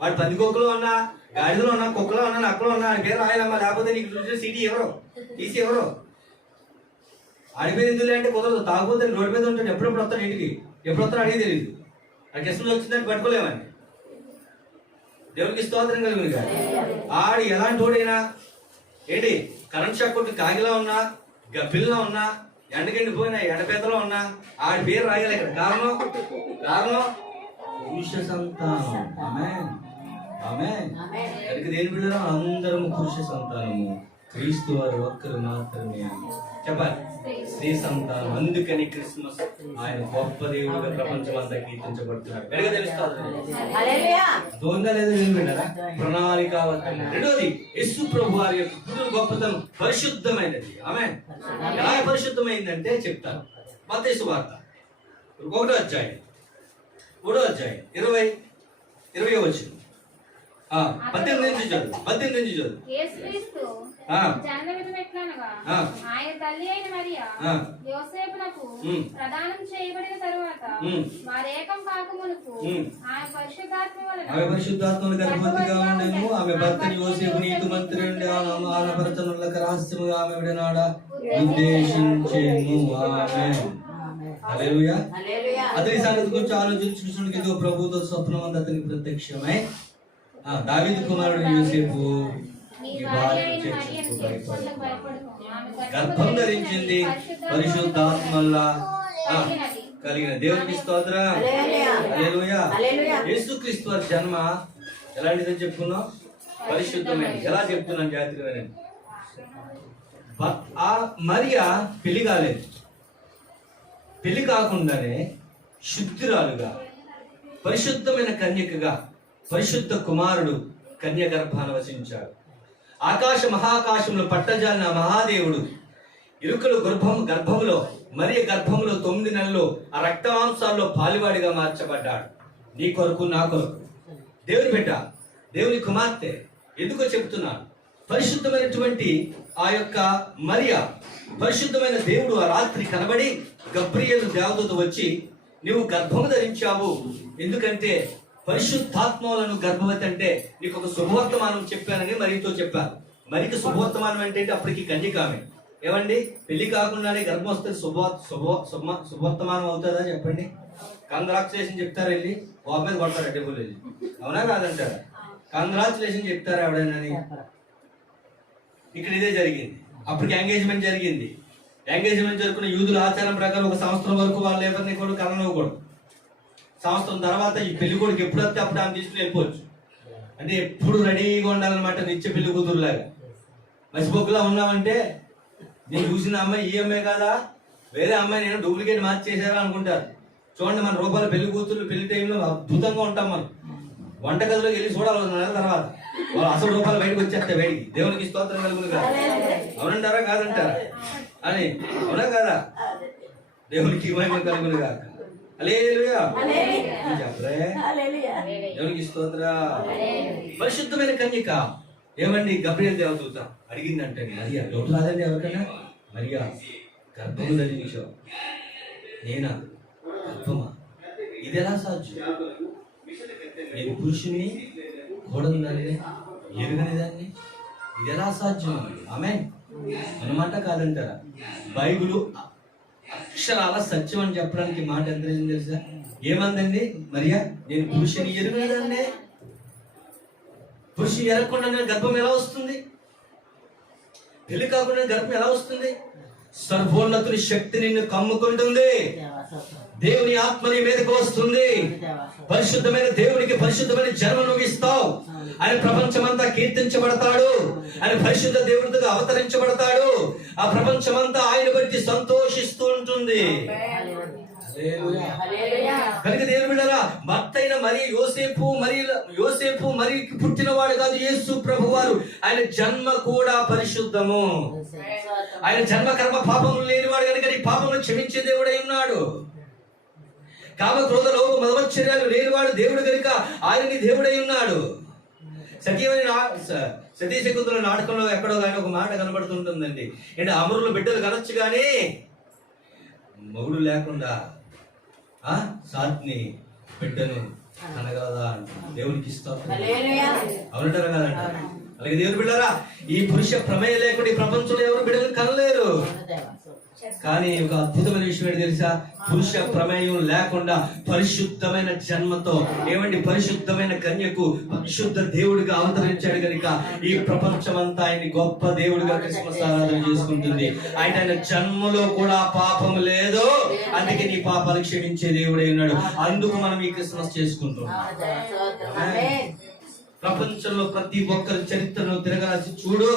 వాడు 10 ఒక్కలో ఉన్నా, గాడిదలో ఉన్నా, కుక్కలో ఉన్నా, నక్కలో ఉన్నా ఆడి పేరు రాయాలమ్మా. లేకపోతే నీకు చూసిన సిటీ ఎవరు, టీసీ ఎవరు? ఆడి పేరు ఎందుకు అంటే కుదరదు. తాగబోతే రోడ్డు మీద ఉంటాడు. ఎప్పుడెప్పుడు వస్తాడు ఇంటికి, ఎప్పుడు వస్తాడు అడిగి తెలియదు. ఆ కిష్టం వచ్చిందని పట్టుకోలేమని. దేవునికి స్తోత్రం కలుగును కాదు. ఆడు ఎలాంటి వాడైనా ఏంటి, కరెంట్ షాక్ కొట్టి కాగిలా ఉన్నా, గబ్బిల్లా ఉన్నా, ఎండకెండిపోయినా, ఎండపేతలో ఉన్నా ఆడి పేరు రాయాలి ఇక్కడ. కారణం పురుష సంతానం. ఆమేన్. ఆమేన్. కనుక దేని బిడ్డలో అందరము పురుష సంతానము. క్రీస్తు వారు ఒక్కరు మాత్రమే చెప్పాలి స్త్రీ సంతానం. అందుకని క్రిస్మస్ ఆయన గొప్ప దేవుడిగా ప్రపంచం అంతా కీర్తించబడుతున్నాడు. వెలుగు తెలుస్తుంది. దొంగ లేదు విన్నారా? ప్రణాళిక. రెండోది, యేసు ప్రభు వారి యొక్క పురుడు గొప్పతనం పరిశుద్ధమైనది. ఆమేన్. ఎలా పరిశుద్ధమైందంటే చెప్తాను. మత్తయి సువార్త 1వ అధ్యాయం 3వ అధ్యాయం 20వ వచనం 18 నుంచి చదువు. యేసుక్రీస్తు జనన విధం ఎట్లనగా, ఆయన తల్లి అయిన మరియా యోసేపునకు ప్రదానం చేయబడిన తరువాత వారేకం కాకమునుపు ఆమె పరిశుద్ధాత్మ వలన గర్భవతిగా ఉండెను. ఆమె భర్త యోసేపు నీతిమంతుడు ఉండి ఆనపరచనులకు రహస్యముగా ఆమె విడనాడ ఉద్దేశించెను. ఆమేన్. హల్లెలూయా. అతని సంగతి గురించి ఆలోచించుకుంటూ ఇదిగో ప్రభువుతో స్వప్నం అంతా అతనికి ప్రత్యక్షమై దావీదు కుమారుడు యోసేపు గర్భం ధరించింది, పరిశుద్ధాత్మల్లా కలిగిన. దేవునికి స్తోత్రం. హల్లెలూయా. యేసుక్రీస్తు వారి జన్మ ఎలాంటిదని చెప్పుకున్నాం? పరిశుద్ధమైనది. ఎలా చెప్తున్నాను జాగ్రత్తగా. ఆ మరియా పెళ్లి కాలేదు. పెళ్లి కాకుండానే శుద్ధిరాలుగా, పరిశుద్ధమైన కన్యకగా, పరిశుద్ధ కుమారుడు కన్య గర్భాన వసించాడు. ఆకాశ మహాకాశంలో పట్టజాలిన మహాదేవుడు ఇరుకలు గర్భములో మరియ గర్భములో 9 నెలలు ఆ రక్తమాంసాల్లో పాలివాడిగా మార్చబడ్డాడు. నీ కొరకు, నా కొరకు. దేవుని బిడ్డ, దేవుని కుమార్తె. ఎందుకో చెప్తున్నాను. పరిశుద్ధమైనటువంటి ఆ యొక్క మరియ, పరిశుద్ధమైన దేవుడు ఆ రాత్రి కనబడి గబ్రియేలు దేవదూత వచ్చి నువ్వు గర్భము ధరించావు, ఎందుకంటే పరిశుద్ధాత్మలను గర్భవతి అంటే నీకు ఒక శుభవర్తమానం చెప్పానని మరితో చెప్పారు. మరికి శుభవర్తమానం అంటే అప్పటికి కన్యకామె. ఏమండి, పెళ్లి కాకుండానే గర్భం వస్తే శుభవర్తమానం అవుతుందా చెప్పండి? కంగ్రాచులేషన్ చెప్తారా? వెళ్ళి బాబు మీద కొడతారా డబ్బులు వెళ్ళి? అవునా కాదంటారా? కంగ్రాచులేషన్ చెప్తారా ఎవడైనా? ఇక్కడ ఇదే జరిగింది. అప్పటికి ఎంగేజ్మెంట్ జరిగింది. ఎంగేజ్మెంట్ జరుపుకున్న యూదుల ఆచారం ప్రకారం 1 సంవత్సరం వరకు వాళ్ళు ఎవరిని కూడా కలనివ్వకూడదు. సంవత్సరం తర్వాత ఈ పెళ్లి కొడుకు ఎప్పుడు వస్తే అప్పుడు ఆమె తీసుకుని వెళ్ళిపోవచ్చు. అంటే ఎప్పుడు రెడీగా ఉండాలన్నమాట, నిత్య పెళ్లి కూతురులాగా. మసిబొగ్గులా ఉన్నామంటే నేను చూసిన అమ్మాయి ఈ అమ్మాయి కాదా, వేరే అమ్మాయి నేను డూప్లికేట్ మార్చి చేశారా అనుకుంటారు. చూడండి, మన రూపాయల పెళ్లి కూతుర్లు పెళ్లి టైంలో అద్భుతంగా ఉంటాం. మనం వంటగదిలోకి వెళ్ళి చూడాలి 2 నెలల తర్వాత వాళ్ళు అసలు రూపాయలు బయటకు వచ్చేస్తే బయటికి. దేవునికి స్తోత్రం కలుగునుగా. అవునంటారా కాదంటారా అని? అవునా కాదా? దేవునికి మహిమ కలుగునుగా. హల్లెలూయా. చెప్పరే దేవునికి స్తోత్ర. పరిశుద్ధమైన కన్యక ఏమండి గబ్రియల్ దేవదూత అడిగిందంటే మరియా, డౌట్ రాదండి ఎవరికైనా? మరియా గర్భము ధరించిన విషయం నేనా? గర్భమా? ఇది ఎలా సాధ్యం? నేను పురుషుని కూడని దాన్ని, ఎరుగని దాన్ని, ఇది ఎలా సాధ్యం? ఆమేన్ అన్నమాట కాదంటారా? బైబిల్ అక్షరాల సత్యం అని చెప్పడానికి మాట ఎంత తెలుసా? ఏమందండి మరియా? నేను పురుషుని ఎరుగని దాన్నే. పురుషుని ఎరగకుండా నేను గర్భం ఎలా వస్తుంది? పెళ్లి కాకుండా గర్భం ఎలా వస్తుంది? సర్వోన్నతుని శక్తి నిన్ను కమ్ముకుంటుంది. దేవుని ఆత్మ నీ మీదకి వస్తుంది. పరిశుద్ధమైన దేవునికి పరిశుద్ధమైన జన్మ నువ్వు ఇస్తావు. ఆయన ప్రపంచమంతా కీర్తించబడతాడు. ఆయన పరిశుద్ధ దేవుడిగా అవతరించబడతాడు. ఆ ప్రపంచమంతా ఆయన బట్టి సంతోషిస్తూ ఉంటుంది. కనుక దేవుని బిడ్డలారా, భర్త అయిన మరి యోసేపు మరి పుట్టినవాడు కాదు యేసు ప్రభువారు. ఆయన జన్మ కూడా పరిశుద్ధము. ఆయన జన్మ కర్మ పాపములు లేనివాడు కనుక నీ పాపమును క్షమించే దేవుడై ఉన్నాడు. కామ క్రోధ లోభ మదమత్సర్యాలు లేనివాడు దేవుడు కనుక ఆయన నీ దేవుడై ఉన్నాడు. సతీ శకుంతల నాటకంలో ఎక్కడో కానీ ఒక మాట కనబడుతుంటుందండి. అంటే అమరులు బిడ్డలు కనొచ్చు కానీ మొగుడు లేకుండా సాత్ని బిడ్డను కనగలదా అంటారు. దేవునికి ఇస్తాం. అవునంటారా కాదంటారా? అలాగే దేవుని బిడ్డలారా, ఈ పురుష ప్రమేయం లేకుండా ఈ ప్రపంచంలో ఎవరు బిడ్డలు కనలేరు. కానీ ఒక అద్భుతమైన విషయం ఏంటి తెలుసా? పురుష ప్రమేయం లేకుండా పరిశుద్ధమైన జన్మతో ఏమండి పరిశుద్ధమైన కన్యకు పరిశుద్ధ దేవుడిగా అవతరించాడు కనుక ఈ ప్రపంచమంతా ఆయన గొప్ప దేవుడిగా క్రిస్మస్ ఆరాధన చేసుకుంటుంది. ఆయన జన్మలో కూడా పాపం లేదు. అందుకే నీ పాపాలు క్షమించే దేవుడై ఉన్నాడు. అందుకు మనం ఈ క్రిస్మస్ చేసుకుంటున్నాం. ప్రపంచంలో ప్రతి ఒక్కరి చరిత్రను తిరగరాసి చూడు.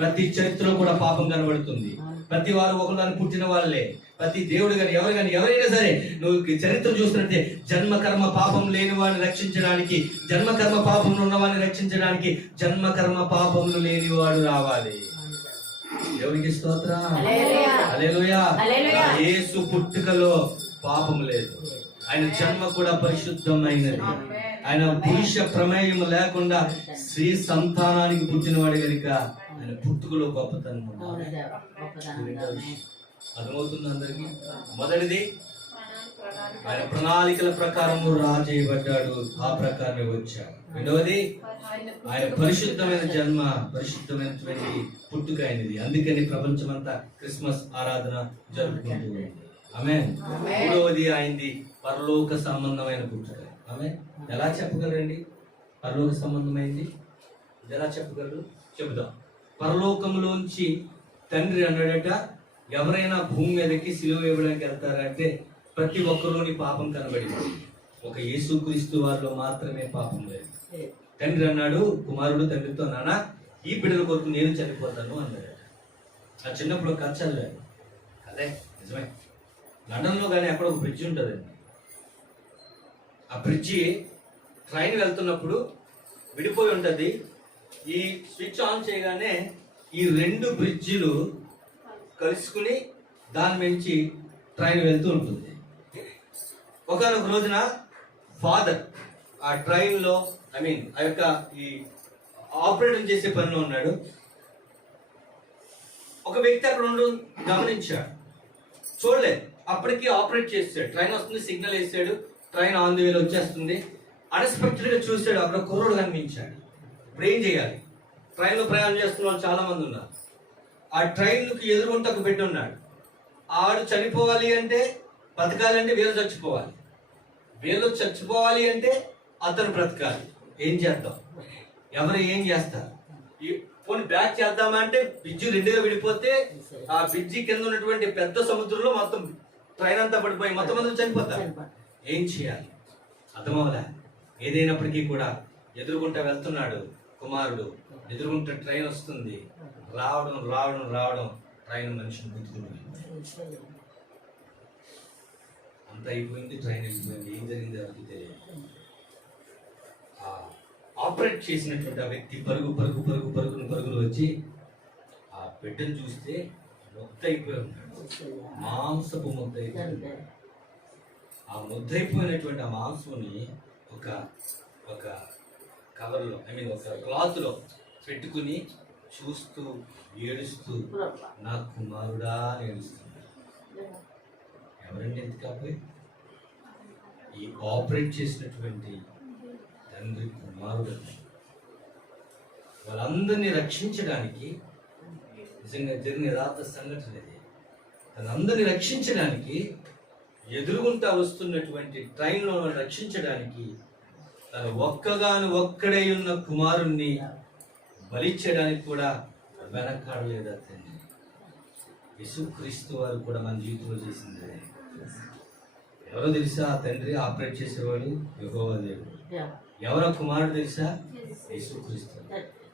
ప్రతి చరిత్రలో కూడా పాపం కనబడుతుంది. ప్రతి వారు ఒకరిని పుట్టిన వాళ్ళే. ప్రతి దేవుడు కానీ ఎవరైనా సరే నువ్వు చరిత్ర చూస్తున్నట్టే జన్మ కర్మ పాపం లేని వాడిని రక్షించడానికి, జన్మ కర్మ పాపంలో ఉన్న వాడిని రక్షించడానికి జన్మ కర్మ పాపములు లేని వాడు రావాలి. దేవునికి స్తోత్రం. హల్లెలూయా. యేసు పుట్టుకలో పాపం లేదు. ఆయన జన్మ కూడా పరిశుద్ధమైనది. ఆయన పురుష ప్రమేయం లేకుండా స్త్రీ సంతానానికి పుట్టినవాడు కనుక ఆయన పుట్టుకలో గొప్పతనం అర్థమవుతుంది అందరికి. మొదటిది ఆయన ప్రణాళికల ప్రకారము రాజేయబడ్డాడు, ఆ ప్రకారమే వచ్చాడు. రెండవది ఆయన పరిశుద్ధమైన జన్మ, పరిశుద్ధమైనటువంటి పుట్టుక అయినది. అందుకని ప్రపంచమంతా క్రిస్మస్ ఆరాధన జరుపుకుంటుంది. ఆమేన్. మూడవది ఆయనది పరలోక సంబంధమైన పుట్టుక. ఆమేన్. ఎలా చెప్పగలరండి పరలోక సంబంధమైంది? ఎలా చెప్పగలరు? చెబుదాం. పరలోకంలోంచి తండ్రి అన్నాడట, ఎవరైనా భూమి మీదకి సిలువ వేయడానికి వెళ్తారంటే ప్రతి ఒక్కరిలోని పాపం కనబడింది. ఒక యేసుక్రీస్తు వారిలో మాత్రమే పాపం లేదు. తండ్రి అన్నాడు, కుమారుడు తండ్రితో, నాన్న ఈ బిడ్డల కొరకు నేను చనిపోతాను అన్నాడు. ఆ చిన్నప్పుడు ఖర్చలేదు అదే నిజమే. లండన్లో కానీ అక్కడ ఒక బ్రిడ్జి ఉంటుందండి. ఆ బ్రిడ్జి ట్రైన్ వెళ్తున్నప్పుడు విడిపోయి ఉంటుంది. ఈ స్విచ్ ఆన్ చేయగానే ఈ 2 బ్రిడ్జిలు కలుసుకుని దాని నుంచి ట్రైన్ వెళ్తూ ఉంటుంది. ఒకనొక రోజున ఫాదర్ ఆ ట్రైన్లో ఆ యొక్క ఈ ఆపరేటర్ చేసే పనిలో ఉన్నాడు. ఒక వ్యక్తి అక్కడ ఉండు గమనించాడు, చూడలేదు. అప్పటికి ఆపరేట్ చేస్తాడు. ట్రైన్ వస్తుంది, సిగ్నల్ వేసాడు, ట్రైన్ ఆన్ ది వేలో వచ్చేస్తుంది. అన్ఎక్స్పెక్టెడ్ గా చూసాడు, అక్కడ కుర్రోడు కనిపించాడు. ఇప్పుడు ఏం చేయాలి? ట్రైన్లో ప్రయాణం చేస్తున్న వాళ్ళు చాలా మంది ఉన్నారు. ఆ ట్రైన్కి ఎదురుగుంట ఒక బిడ్డ ఉన్నాడు. ఆడు చనిపోవాలి అంటే, బతకాలంటే వీళ్ళు చచ్చిపోవాలి. వీళ్ళు చచ్చిపోవాలి అంటే అతను బ్రతకాలి. ఏం చేద్దాం? ఎవరు ఏం చేస్తారు? పోనీ బ్యాక్ చేద్దామా అంటే బ్రిడ్జి 2గా విడిపోతే ఆ బ్రిడ్జి కింద ఉన్నటువంటి పెద్ద సముద్రంలో మొత్తం ట్రైన్ అంతా పడిపోయి మొత్తం అందరూ చనిపోతారు. ఏం చేయాలి? అర్థమవలే. ఏదైనప్పటికీ కూడా ఎదురుగుంటా వెళ్తున్నాడు కుమారుడు. ఎదురుగుంట ట్రైన్ వస్తుంది. రావడం ట్రైన్ మనిషిని గుర్తుకుంటుంది. అంత అంత అయిపోయింది, ట్రైన్ వెళ్ళిపోయింది, ఏం జరిగింది ఎవరికి తెలియదు. ఆపరేట్ చేసినటువంటి ఆ వ్యక్తి పరుగును వచ్చి ఆ బిడ్డను చూస్తే ముద్దయిపోయి ఉన్నాడు, మాంసపు ముద్దయిపోయి. ఆ ముద్దయిపోయినటువంటి ఆ మాంసాన్ని ఒక ఒక కవర్లో, ఒక క్లాత్లో పెట్టుకుని చూస్తూ ఏడుస్తూ, నా కుమారుడా అని ఏడుస్తున్నాడు. ఎవరండి ఎంత కాకపోయి? ఈ ఆపరేట్ చేసినటువంటి తండ్రి కుమారుడు. వాళ్ళందరినీ రక్షించడానికి, నిజంగా జరిగిన యథార్థ సంఘటన ఇది, వాళ్ళందరినీ రక్షించడానికి, ఎదురుగుంటా వస్తున్నటువంటి ట్రైన్లో రక్షించడానికి తను ఒక్కడే ఉన్న కుమారుణ్ణి బలిచ్చడానికి కూడా వెనకాడలేదు తండ్రి. యేసుక్రీస్తు వారు కూడా మన జీవితంలో చేసింది. ఎవరో తెలుసా? ఆ తండ్రి ఆపరేట్ చేసేవాడు యెహోవా దేవుడు. ఎవరో కుమారుడు తెలుసా? యేసుక్రీస్తు.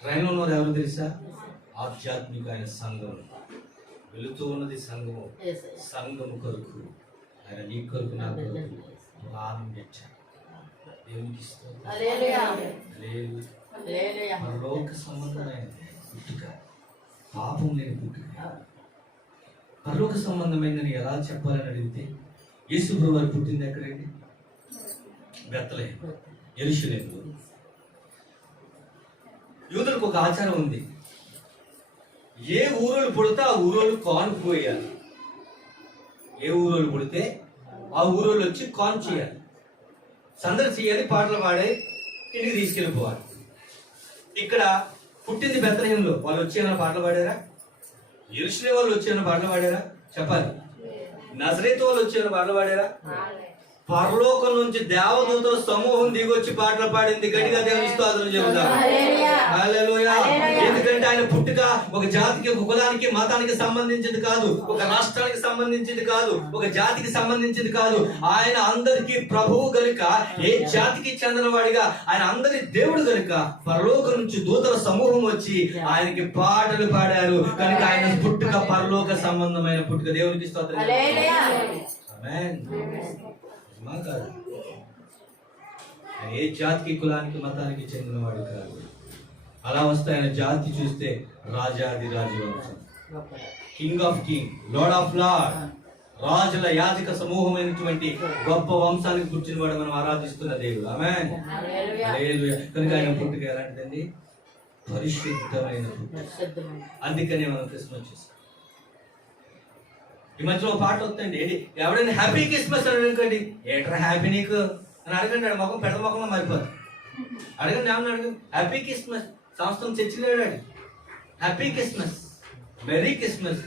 ట్రైన్లో ఉన్నవారు ఎవరు తెలుసా? ఆధ్యాత్మిక ఆయన సంఘం. వెళుతూ ఉన్నది సంఘము. సంఘము కొరకు ఆయన నీ కొరకు నా కొరకు ప్రాణం తెచ్చాడు. దేవునికి ఇష్టం. పరలోక సంబంధమైన పుట్టుక, పాపం లేని పుట్టుక. పరలోక సంబంధమైనదని ఎలా చెప్పాలని అడిగితే, యేసు ప్రభువు వారు పుట్టింది ఎక్కడండి? బెత్లెహేం, యెరూషలేములో. యూదులకు ఒక ఆచారం ఉంది, ఏ ఊరోళ్ళు పుడితే ఆ ఊరోళ్ళు కాన్పు పోయాలి. ఏ ఊరోళ్ళు పుడితే ఆ ఊరోళ్ళు వచ్చి కాన్ చేయాలి, సందడి చేయాలి, పాటలు పాడే ఇంటికి తీసుకెళ్ళిపోవాలి. ఇక్కడ పుట్టింది బెత్లెహేంలో, వాళ్ళు వచ్చి ఏమైనా పాటలు పాడారా? యెరూషలేము వాళ్ళు వచ్చి ఏమైనా పాటలు పాడారా? చెప్పాలి. నజరేతు వాళ్ళు వచ్చి ఏమైనా పాటలు పాడారా? పరలోకం నుంచి దేవదూతల సమూహం దిగొచ్చి పాటలు పాడింది. గట్టిగా దేవుని స్తోత్రం చెబుతారు. హల్లెలూయా. ఎందుకంటే ఆయన పుట్టుక ఒక జాతికి, ఒక కులానికి, మతానికి సంబంధించింది కాదు, ఒక రాష్ట్రానికి సంబంధించింది కాదు, ఒక జాతికి సంబంధించింది కాదు. ఆయన అందరికీ ప్రభువు గనుక, ఏ జాతికి చెందినవాడిగా ఆయన అందరి దేవుడు గనుక పరలోకం నుంచి దూతల సమూహం వచ్చి ఆయనకి పాటలు పాడారు. కనుక ఆయన పుట్టుక పరలోక సంబంధమైన పుట్టుక. దేవునికి స్తోత్రం. ఆమేన్. కాదు, ఏ జాతికి, కులానికి, మతానికి చెందినవాడు కాదు. అలా వస్తే ఆయన జాతి చూస్తే రాజాది రాజు వంశం, king of king, lord of lord, రాజుల యాజక సమూహమైనటువంటి గొప్ప వంశానికి కూర్చుని వాడు మనం ఆరాధిస్తున్న దేవుడు. ఆమేన్. హల్లెలూయా. కనుక ఆయన పుట్టుక ఎలాంటిదండి? పరిశుద్ధమైన పుట్టుక. అందుకనే మనం క్రిస్మస్ చేస్తాం. ఈ మధ్యలో పాట వస్తుంది, ఎవడైనా హ్యాపీ క్రిస్మస్ అని అనుకోండి, ఏట్రా హ్యాపీ నీకు అని అడగండి. ముఖం పెద్ద ముఖంలో మారిపోదు. అడగండి, ఏమన్నా అడగండి. Happy Christmas. సంవత్సరం చర్చిలో హ్యాపీ క్రిస్మస్, మెరీ క్రిస్మస్.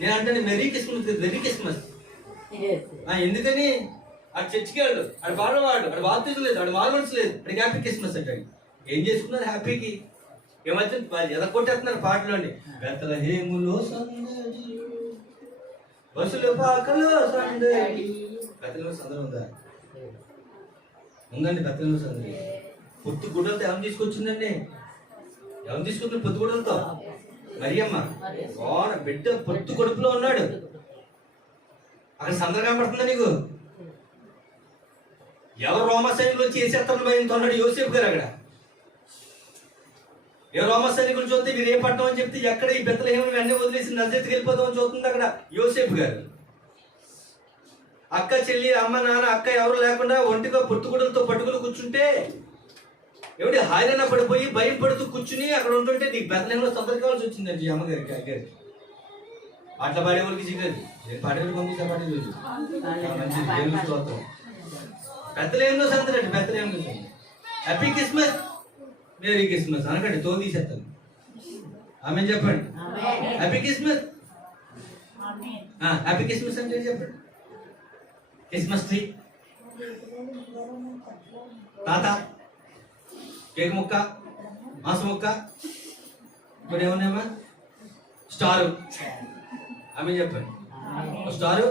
నేను అంటే మెరీ క్రిస్మస్, వెరీ క్రిస్మస్. ఎందుకని? ఆడు చర్చికి వెళ్ళడు, ఆడు బాధవాడు, ఆడు బాప్తిజం లేదు, ఆడు మాల్మన్స్ లేదు, ఆడికి హ్యాపీ క్రిస్మస్ అంటాడు. ఏం చేసుకున్నారు హ్యాపీకి? ఏమైతే ఎదకొట్టేస్తున్నారు పాటలోండి. బెత్లెహేములో సందడి, బస్సులు పాకలో సందడి. బెత్లెహేములో సందడి ఉందా? ఉందండి. బెత్లెహేములో సందడి. పొత్తు గుడ్డలతో ఏమని తీసుకొచ్చిందండి? ఎవరు తీసుకొచ్చింది పొత్తు గుడ్డలతో? మరియమ్మ. బిడ్డ పొత్తు కొడుపులో ఉన్నాడు. అక్కడ సందడి కనపడుతుందా నీకు? ఎవరు రోమా సైనికులు వచ్చి వేసేస్తారని భయంతో ఉన్నాడు యోసేపు గారు. అక్కడ ఎవరు రోమా సైనికులు చూస్తే మీరు ఏ పట్టణం అని చెప్తే ఎక్కడ ఈ బెత్లెహేము వెంటనే వదిలేసి నజరేతుకి వెళ్ళిపోతామని చూస్తుంది అక్కడ యోసేపు గారు. అక్క, చెల్లి, అమ్మ, నాన్న, అక్క ఎవరు లేకుండా ఒంటిగా పొత్తుగుడలతో పట్టుకుని కూర్చుంటే ఎవడి హాయిన పడిపోయి భయం పడుతూ కూర్చుని అక్కడ ఉంటుంటే నీకు బెత్లెహేములో సందడి కావాల్సి వచ్చిందండి ఈ అమ్మగారికి. అక్కగారికి అట్లా పాడేవాళ్ళకి జిగది. నేను పాడేవాళ్ళు పంపిస్తా, పాడేవాళ్ళు మంచిది. దేవుని స్తోత్రం. బెత్లెహేములో సందడి అండి. బెత్లెహేములో సందడి. హ్యాపీ క్రిస్మస్, మేరీ క్రిస్మస్ అనకండి, తో తీసేస్తాను. ఆమె చెప్పండి. Happy Christmas. హ్యాపీ క్రిస్మస్ అంటే చెప్పండి. క్రిస్మస్ ట్రీ, తాత, కేక్ ముక్క, మాంసం ముక్క, ఇప్పుడు ఏమన్నామా స్టారు. ఆమె చెప్పండి. స్టారు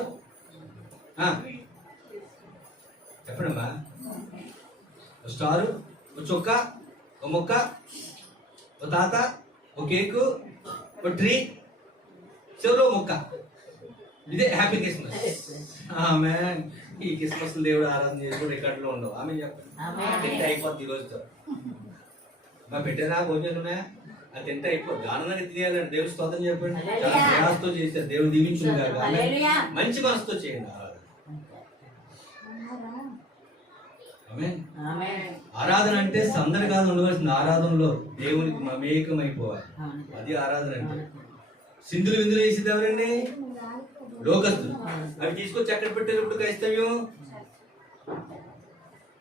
చెప్పండమ్మా. స్టారు, ఒక చొక్క, ఒక ముక్క, ఒక తాత, ఒక కేకు, ఒక ట్రీ, చెరువు ముక్క. ఇదే హ్యాపీ క్రిస్మస్. ఆమె ఈ క్రిస్మస్ దేవుడు ఆరాధన చేసి రికార్డులో ఉండవు. ఆమె చెప్పండి తింటే అయిపోద్ది ఈ రోజుతో. మా పెట్టేనా భోజనాలు ఉన్నాయా? అది తింటే అయిపోద్ది. ఆనందాన్ని తినేయాలండి. దేవుడు స్తోత్రం చెప్పండి. చాలా ప్రయాసతో చేశారు. దేవుడు దీవించును గాక. మంచి మనసుతో చేయండి ఆరాధన. ఆరాధన అంటే సందడి కాదు ఉండవలసింది. ఆరాధనలో దేవునికి మమేకమైపోవాలి. అది ఆరాధన అంటే. సింధులు విందులు వేసేది ఎవరండి? లోకస్తులు. అవి తీసుకొచ్చి ఎక్కడ పెట్టేటప్పుడు క్రైస్తవ్యం.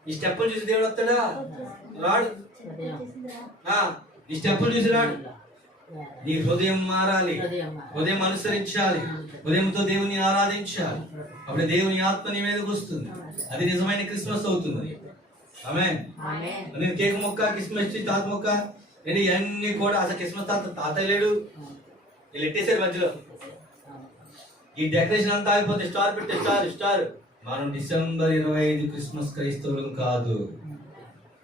ఈ స్టెప్పులు చూసి దేవుడు వస్తాడా? రాడు. ఈ స్టెప్పులు చూసి రాడు. నీ హృదయం మారాలి, హృదయం అనుసరించాలి, హృదయంతో దేవుని ఆరాధించాలి. అప్పుడే దేవుని ఆత్మ నీ మీదకి వస్తుంది. అది నిజమైన క్రిస్మస్ అవుతుంది. ఆమేన్. నేను కేక్ మొక్క, క్రిస్మస్ ట్రీ, తాత మొక్క, నేను ఇవన్నీ కూడా అసలు క్రిస్మస్ తాత లేడు. వీళ్ళు ఎట్టేసారు మధ్యలో. ఈ డెకరేషన్ అంతా ఆగిపోతే స్టార్ పెట్టే స్టార్. మనం డిసెంబర్ 25 క్రిస్మస్ క్రైస్తవులు కాదు.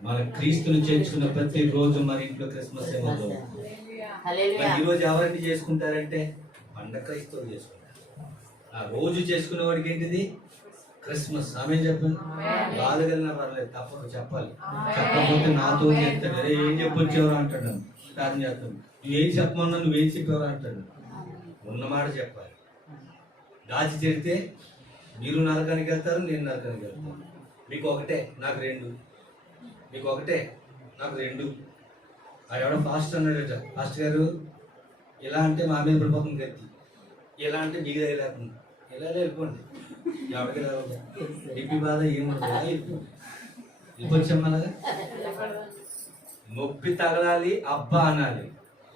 మన క్రీస్తుని చేర్చుకున్న ప్రతి రోజు మన ఇంట్లో క్రిస్మస్ ఏమవుతుంది. ఈ రోజు ఎవరంటే చేసుకుంటారంటే పండగ క్రైస్తవులు చేసుకుంటారు. ఆ రోజు చేసుకునే వాడికి ఏంటిది? క్రిస్మస్. ఆమె చెప్పండి. బాధగలిగినా పర్లేదు, తప్పదు చెప్పాలి. చెప్పకపోతే నాతో చెప్తాడు. అరే ఏం చెప్పొచ్చేవారు అంటాడు. ప్రార్థన చేస్తాను. నువ్వేం చెప్పమన్నా నువ్వేం చెప్పేవారు అంటాడు. ఉన్నమాట చెప్పాలి. దాచి చెడితే మీరు నరకానికి వెళ్తారు, నేను నరకానికి వెళ్తాను. మీకు ఒకటే, నాకు రెండు. మీకు ఒకటే, నాకు రెండు. ఆడెవడ ఫాస్ట్ అన్నాడట. ఫాస్ట్ గారు ఇలా అంటే మా మీద పడిపోతుంది గట్టి, ఇలా అంటే మీకు తగిలేకుండా. ఇలా వెళ్ళిపోండి. ఎవరికి రావద్దు. డిపి బాధ ఏమన్నా వెళ్ళిపోవచ్చమ్మలాగా. నొప్పి తగలాలి, అబ్బా అనాలి,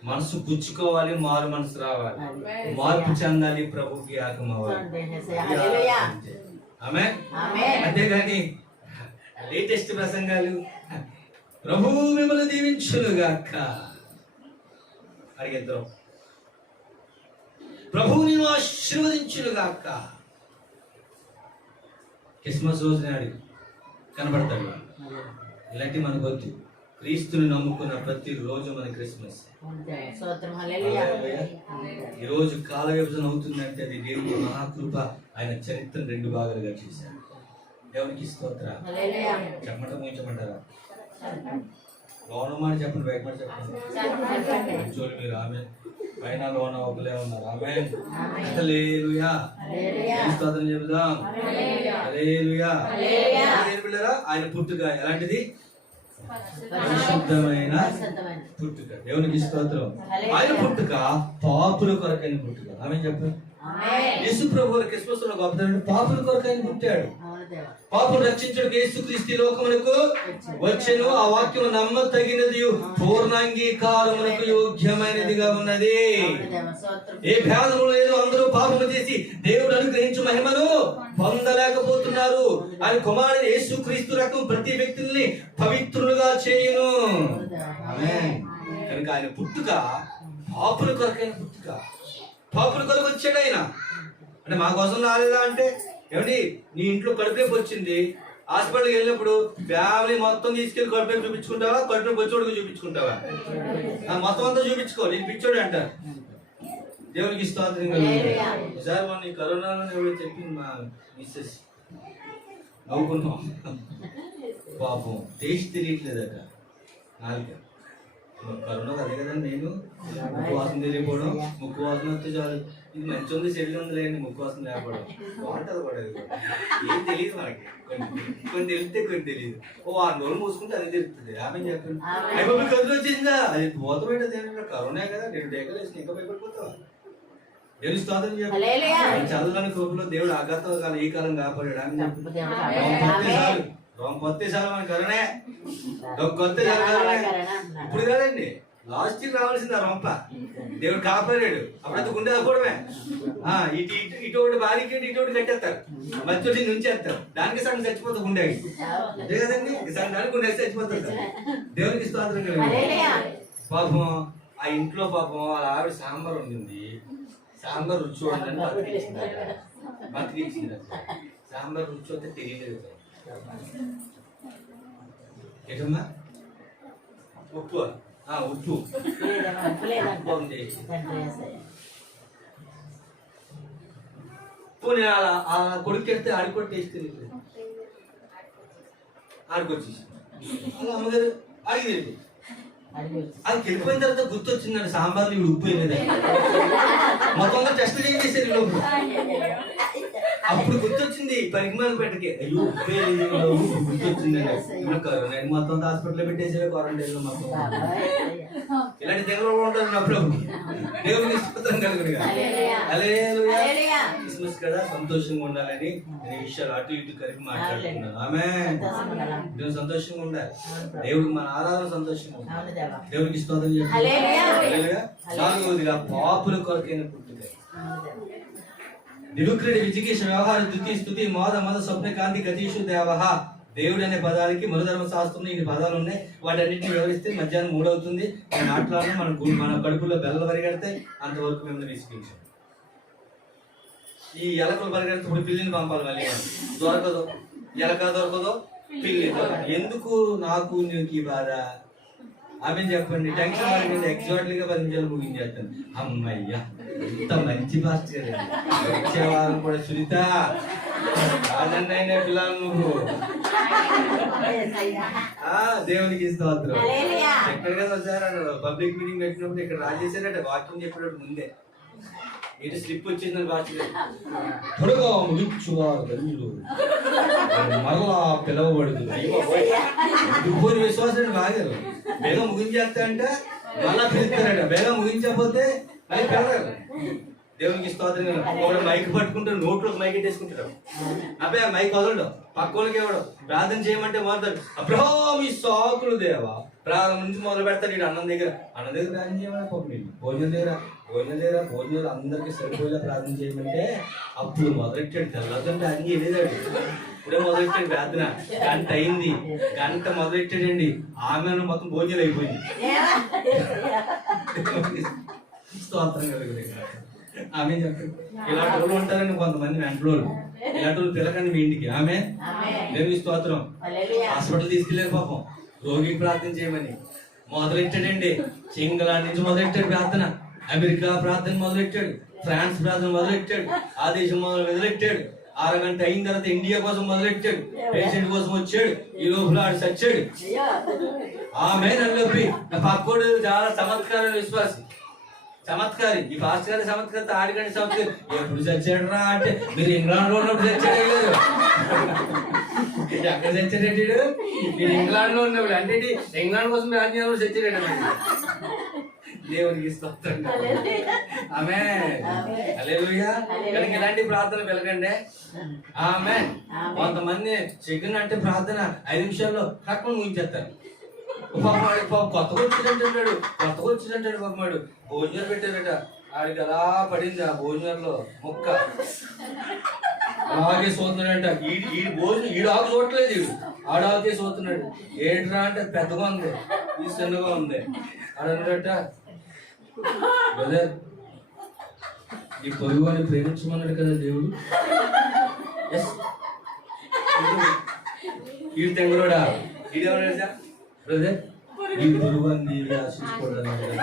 మనసు గుచ్చుకోవాలి, మారు మనసు రావాలి, మార్పు చెందాలి, ప్రభుకి ఆగం అవ్వాలి. ఆమె అంతేగాని లేటెస్ట్ ప్రసంగాలు ప్రభువు మిమ్మల్ని దీవించునుగాక అడిగేద్దాం. ప్రభువు నేను ఆశీర్వదించునుగాక. క్రిస్మస్ రోజు నాడు కనబడతాడు. ఇలాంటి మనకు వద్దు. క్రీస్తుని నమ్ముకున్న ప్రతి రోజు మన క్రిస్మస్. ఈ రోజు కాల విభజన అవుతుందంటే అది దేవుని మహాకృప. ఆయన చరిత్రను 2 భాగాలుగా చేశారు. దేవునికి స్తోత్ర. చెప్పమంటారా ముగించమంటారా? లోన మాట చెప్పండి, బయట మాట చెప్పండి. చూడు మీరు ఆమె పైన లోన ఒకలే ఉన్నారు. ఆమె హల్లెలూయా. స్తోత్రం చెబుదాం. హల్లెలూయా. ఆయన పుట్టుక ఎలాంటిది? పరిశుద్ధమైన పుట్టుక. దేవునికి స్తోత్రం. ఆయన పుట్టుక పాపుల కొరకైన పుట్టుక. ఆమె చెప్పండి. యేసు ప్రభు క్రిస్మస్ లో గొప్పదండి. పాపుల కొరకైన పుట్టాడు. పాపులు రక్షించడానికి యేసుక్రీస్తు లోకమునకు వచ్చెను. ఆ వాక్యము నమ్మతగినది, పూర్ణాంగీకారమునకు యోగ్యమైనదిగా ఉన్నది. ఏ భేదము లేదు. అందరూ పాపము చేసి దేవుడు అనుగ్రహించు మహిమను పొందలేకపోతున్నారు. ఆయన కుమారుడు యేసుక్రీస్తు రకం ప్రతి వ్యక్తుల్ని పవిత్రులుగా చేయును. కనుక ఆయన పుట్టుక పాపుల కొరకైన పుట్టుక. పాపుల కొరకు వచ్చాడు ఆయన. అంటే మా కోసం రాలేదా అంటే ఏమండి, నీ ఇంట్లో కడుపునొప్పి వచ్చింది, హాస్పిటల్కి వెళ్ళినప్పుడు ఫ్యామిలీ మొత్తం తీసుకెళ్లి కడుపునొప్పి చూపించుకుంటావా, కడుపునొప్పి వచ్చేవాడికి చూపించుకుంటావా? మొత్తం అంతా చూపించుకో, నేను పిచ్చోడు అంటారు. దేవునికి స్తోత్రం. ఈసారి మన కరోనాలో ఎవరో చెప్పింది మా మిస్సెస్, నవ్వుకున్నాం. పాపం టేస్ట్ తెలియట్లేదట నాలుక. కరోనా అదే కదండి. నేను ముక్కు వాసన తెలియకపోవడం, ముక్కు వాసన వస్తే చాలు ఇది మంచి ఉంది శరీరం ఉంది లేని ముక్కు వాసన లేకపోవడం బాగుంటుంది కూడా. ఏం తెలియదు మనకి. కొన్ని తెలిస్తే కొన్ని తెలియదు. ఓ 6 రోజులు మూసుకుంటే అది తెలుస్తుంది. ఆమె చెప్పండి. అయిపోయి కదులు వచ్చేసిందా? అది పోత పెట్టేది. కరోనా కదా, 2 డేకలు వేసి ఇంకా భయపడిపోతావా? దేవుని స్తోత్రం చెప్పండి. చదువులని కోపంలో దేవుడు ఆఘాతం కాలం ఈ కాలం కాపాడాడు. ఆమె రోమ్ కొత్త చాలు మన కరోనే కొత్త ఇప్పుడు కాదండి, లాస్ట్ ఇయర్ రావాల్సింది ఆ రొంప. దేవుడు కాపాడాడు. అప్పుడైతే గుండె తప్పడమే. ఇటు ఒకటి భారీకి ఇటు ఒకటి కట్టేస్తారు, మధ్య నుంచేస్తారు. దానికి సగం చచ్చిపోతా గుండె. అదే కదండి, సగం దానికి గుండె చచ్చిపోతారు. దేవునికి స్తోత్రం కదండి. పాపం ఆ ఇంట్లో పాపం వాళ్ళ ఆవిడ సాంబార్ ఉండింది. సాంబార్ రుచి చూడండి బతికిచ్చింది. సాంబార్ రుచి వస్తే తెలియలేదు. ఏంటమ్మా? ఉప్పు ఉప్పు పోనీ ఆ కొడుకు ఎడితే ఆడుకోటి టేస్ట్ తెలియదు, ఆడుకొచ్చేసి అలా అమ్మగారు అడిగి తెలియదు. అది వెళ్ళిపోయిన తర్వాత గుర్తొచ్చిందండి, సాంబార్లు ఇవి ఉప్పు వేయలేదు. మొత్తం టెస్ట్ చేసేసారు లోపు. అప్పుడు గుర్తొచ్చింది పరిగమాల పెట్టకి, అయ్యో ఉప్పు వేయలేదు గుర్తొచ్చిందండి. నేను మొత్తం హాస్పిటల్లో పెట్టేసే క్వారంటైన్ లో మొత్తం. ఇలాంటి దగ్గర ఉంటారు అప్పుడు. దేవునికి ఇష్టం కలుగునుగా. హల్లెలూయా. క్రిస్మస్ కదా, సంతోషంగా ఉండాలని నేను విషయాలు అటు ఇటు కలిపి మాట్లాడుతున్నాను. ఆమేన్. దేవుడు సంతోషంగా ఉండాలి, దేవుడికి మన ఆరాధన సంతోషంగా ఉండాలి. దేవుడికి స్తోత్రం చేయాలి. హల్లెలూయా. నాలుగవదిగా పాపుల కొరకైన పుట్టుక. నిరుక్రెడి విజిగీష వ్యవహార దుతి స్తుతి మోద మద స్వప్న కాంతి గతీషు దేవహ. దేవుడు అనే పదాలకి మనుధర్మ శాస్త్రంలో ఇన్ని పదాలు ఉన్నాయి. వాటన్నింటినీ వివరిస్తే మధ్యాహ్నం 3 అవుతుంది. నేను మాట్లాడిన మన కడుపులో బెల్లలు పరిగెడితే అంతవరకు మేము విసిగించాం. ఈ ఎలకలు పరిగెడితే ఇప్పుడు పిల్లిని పంపాలి, మళ్ళీ దొరకదు, ఎలక దొరకదు, పిల్లి దొరకదు. ఎందుకు నాకు నీకు ఈ బాధ? ఆమె చెప్పండి. టెన్షన్ పడిపోయింది. ఎగ్జాక్ట్లీగా 10 నిమిషాలు ముగించేస్తాను. అమ్మయ్యా, ఇంత మంచి పాస్టర్. వచ్చే వారం కూడా సునీత రాజన్నైనా పిల్లలు నువ్వు. దేవునికి స్తోత్రం. ఎక్కడిగా వచ్చారు, పబ్లిక్ మీటింగ్ పెట్టినప్పుడు ఇక్కడ రాజేశారట, వాక్యం చెప్పినప్పుడు ముందే ఇటు స్లిప్ వచ్చిందని పాస్టర్. త్వరగా ముగించువారు ధన్యులు, మరలా పిలవబడదు. ఇప్పుడు విశ్వాసాన్ని బాగారు. బేగం ముగించేస్తా అంటే మళ్ళా పిలుస్తారట, బేగం ముగించకపోతే అది పిల్లలు. దేవునికి స్తోత్రం. ఒకడు మైక్ పట్టుకుంటాడు, నోట్లోకి మైక్ ఎట్టేసుకుంటాడు. అబ్బాయి మైక్ వదలడు, పక్క వాళ్ళకి ఎవడు ప్రార్థన చేయమంటే మాట్లాడు. అబ్రహాం ఈ సాకులు దేవా, ప్రారంభం నుంచి మొదలు పెడతాడు. ఇటు అన్నం దగ్గర ప్రార్థన చేయమని పాపం, భోజనం భోజనాలు అందరికి సరిపోయేలా ప్రార్థన చేయమంటే అప్పుడు మొదలెట్టాడు. తెల్లదంటే అన్ని వెళ్ళేదాడు. ఇప్పుడే మొదలెట్టాడు ప్రార్థన. గంట అయింది, గంట మొదలెట్టాడండి. ఆమె మొత్తం భోజనాలు అయిపోయింది. స్తోత్రం కలుగుతుంది. ఆమె చెప్పండి. ఇలాంటి వాళ్ళు ఉంటారని కొంతమంది వెంటలోళ్ళు. ఇలాంటి వాళ్ళు పిల్లకండి మీ ఇంటికి. ఆమె దేవుని స్తోత్రం. హాస్పిటల్ తీసుకెళ్లారు పాపం, రోగికి ప్రార్థన చేయమని మొదలెట్టాడండి. ఇంగ్లాండ్ నుంచి మొదలెట్టాడు ప్రార్థన, అమెరికా ప్రార్థన మొదలెట్టాడు, ఫ్రాన్స్ ప్రార్థన మొదలెట్టాడు, ఆ దేశం మొదలెట్టాడు. 6 గంట అయిన తర్వాత ఇండియా కోసం మొదలెట్టాడు, పేషెంట్ కోసం వచ్చాడు. ఈ లోపల ఆడు చచ్చాడు. ఆమె నల్లొప్పి. నా పక్కోడు చాలా చమత్కార విశ్వాసి, చమత్కారి. ఈ పాస్టర్ గారి చమత్కారిత ఆడికండి చమత్కారి. ఎప్పుడు చచ్చాడు రా అంటే, మీరు ఇంగ్లాండ్ లో ఉన్నప్పుడు చచ్చాడు లేదు, ఎక్కడ చచ్చాడు? మీరు ఇంగ్లాండ్ లో ఉన్నప్పుడు అంటే ఇంగ్లాండ్ కోసం రాజ్యాంగంలో చచ్చాడు. దేవునికి స్తోత్రం. ఆమేన్. హల్లెలూయా. కనుక ఇలాంటి ప్రార్థన వెలగండి. ఆమేన్. కొంతమంది చికెన్ అంటే ప్రార్థన 5 నిమిషాల్లో తక్కువ ముగించేస్తారు. కొత్తగా వచ్చిందంటాడు పాపమాడు. భోజనాలు పెట్టారట, ఆడికి అలా పడింది ఆ భోజనాల్లో ముక్క. అలాగే చూస్తున్నాడంట. ఈడు ఆకు చూడట్లేదు, ఆడాకే చూస్తున్నాడు. ఏంట్రా అంటే పెద్దగా ఉంది, ఈ చిన్నగా ఉంది. ఆడట బ్రదర్, ఈ పొరుగు అని ప్రేమించమన్నాడు కదా దేవుడు. ఈ తెంగురోడా ఈడేమన్నా బ్రదర్, ఈ పొరుగు అని ఆశించుకోవడానికి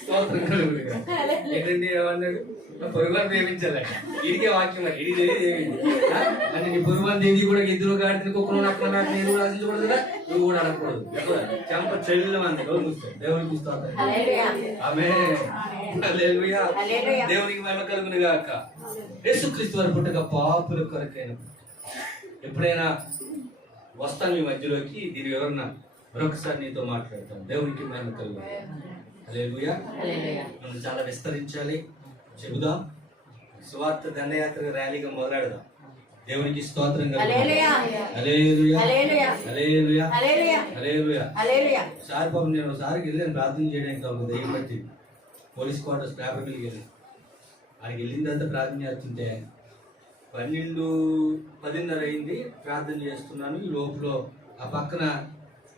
స్తోత్రం కలుగునుగా. ఏంటండి ఏమన్నాడు? పొరుగుని ప్రేమించాలంట. ఇడికే వాక్యం మరి ఇది అంటే నీ పొరుగుని దేని కూడా ఇద్దరు కాడితే కుక్కలు నక్కలు నేను కూడా ఆశించకూడదు కదా, నువ్వు కూడా అనకూడదు. చెంప చెల్లం అంత గౌరవిస్తాడు. దేవునికి స్తోత్రం. ఆమేన్. హల్లెలూయా. దేవునికి మహిమ కలుగునుగా అక్క. యేసుక్రీస్తు వారి పుట్టుక పాపుల కొరకైన. ఎప్పుడైనా వస్తాను మీ మధ్యలోకి, దీని వివరణ మరొకసారి నీతో మాట్లాడతాను. దేవునికి మహిమ కలుగును. హల్లెలూయా. మనం చాలా విస్తరించాలి, చెబుదాం. సువార్త దండయాత్ర ర్యాలీగా మొదలెడదాం. దేవునికి స్తోత్రం కలుగును. హల్లెలూయా. హల్లెలూయా. హల్లెలూయా. సార్ పాపం నేను ఒకసారికి వెళ్ళాను ప్రార్థన చేయడానికి. ఒక దయ్యం బట్టి పోలీస్ క్వార్టర్స్ పేపర్కి వెళ్ళి ఆయనకి వెళ్ళిన తర్వాత ప్రార్థన చేస్తుంటే 12:10 అయింది. ప్రార్థన చేస్తున్నాను. ఈ లోపల ఆ పక్కన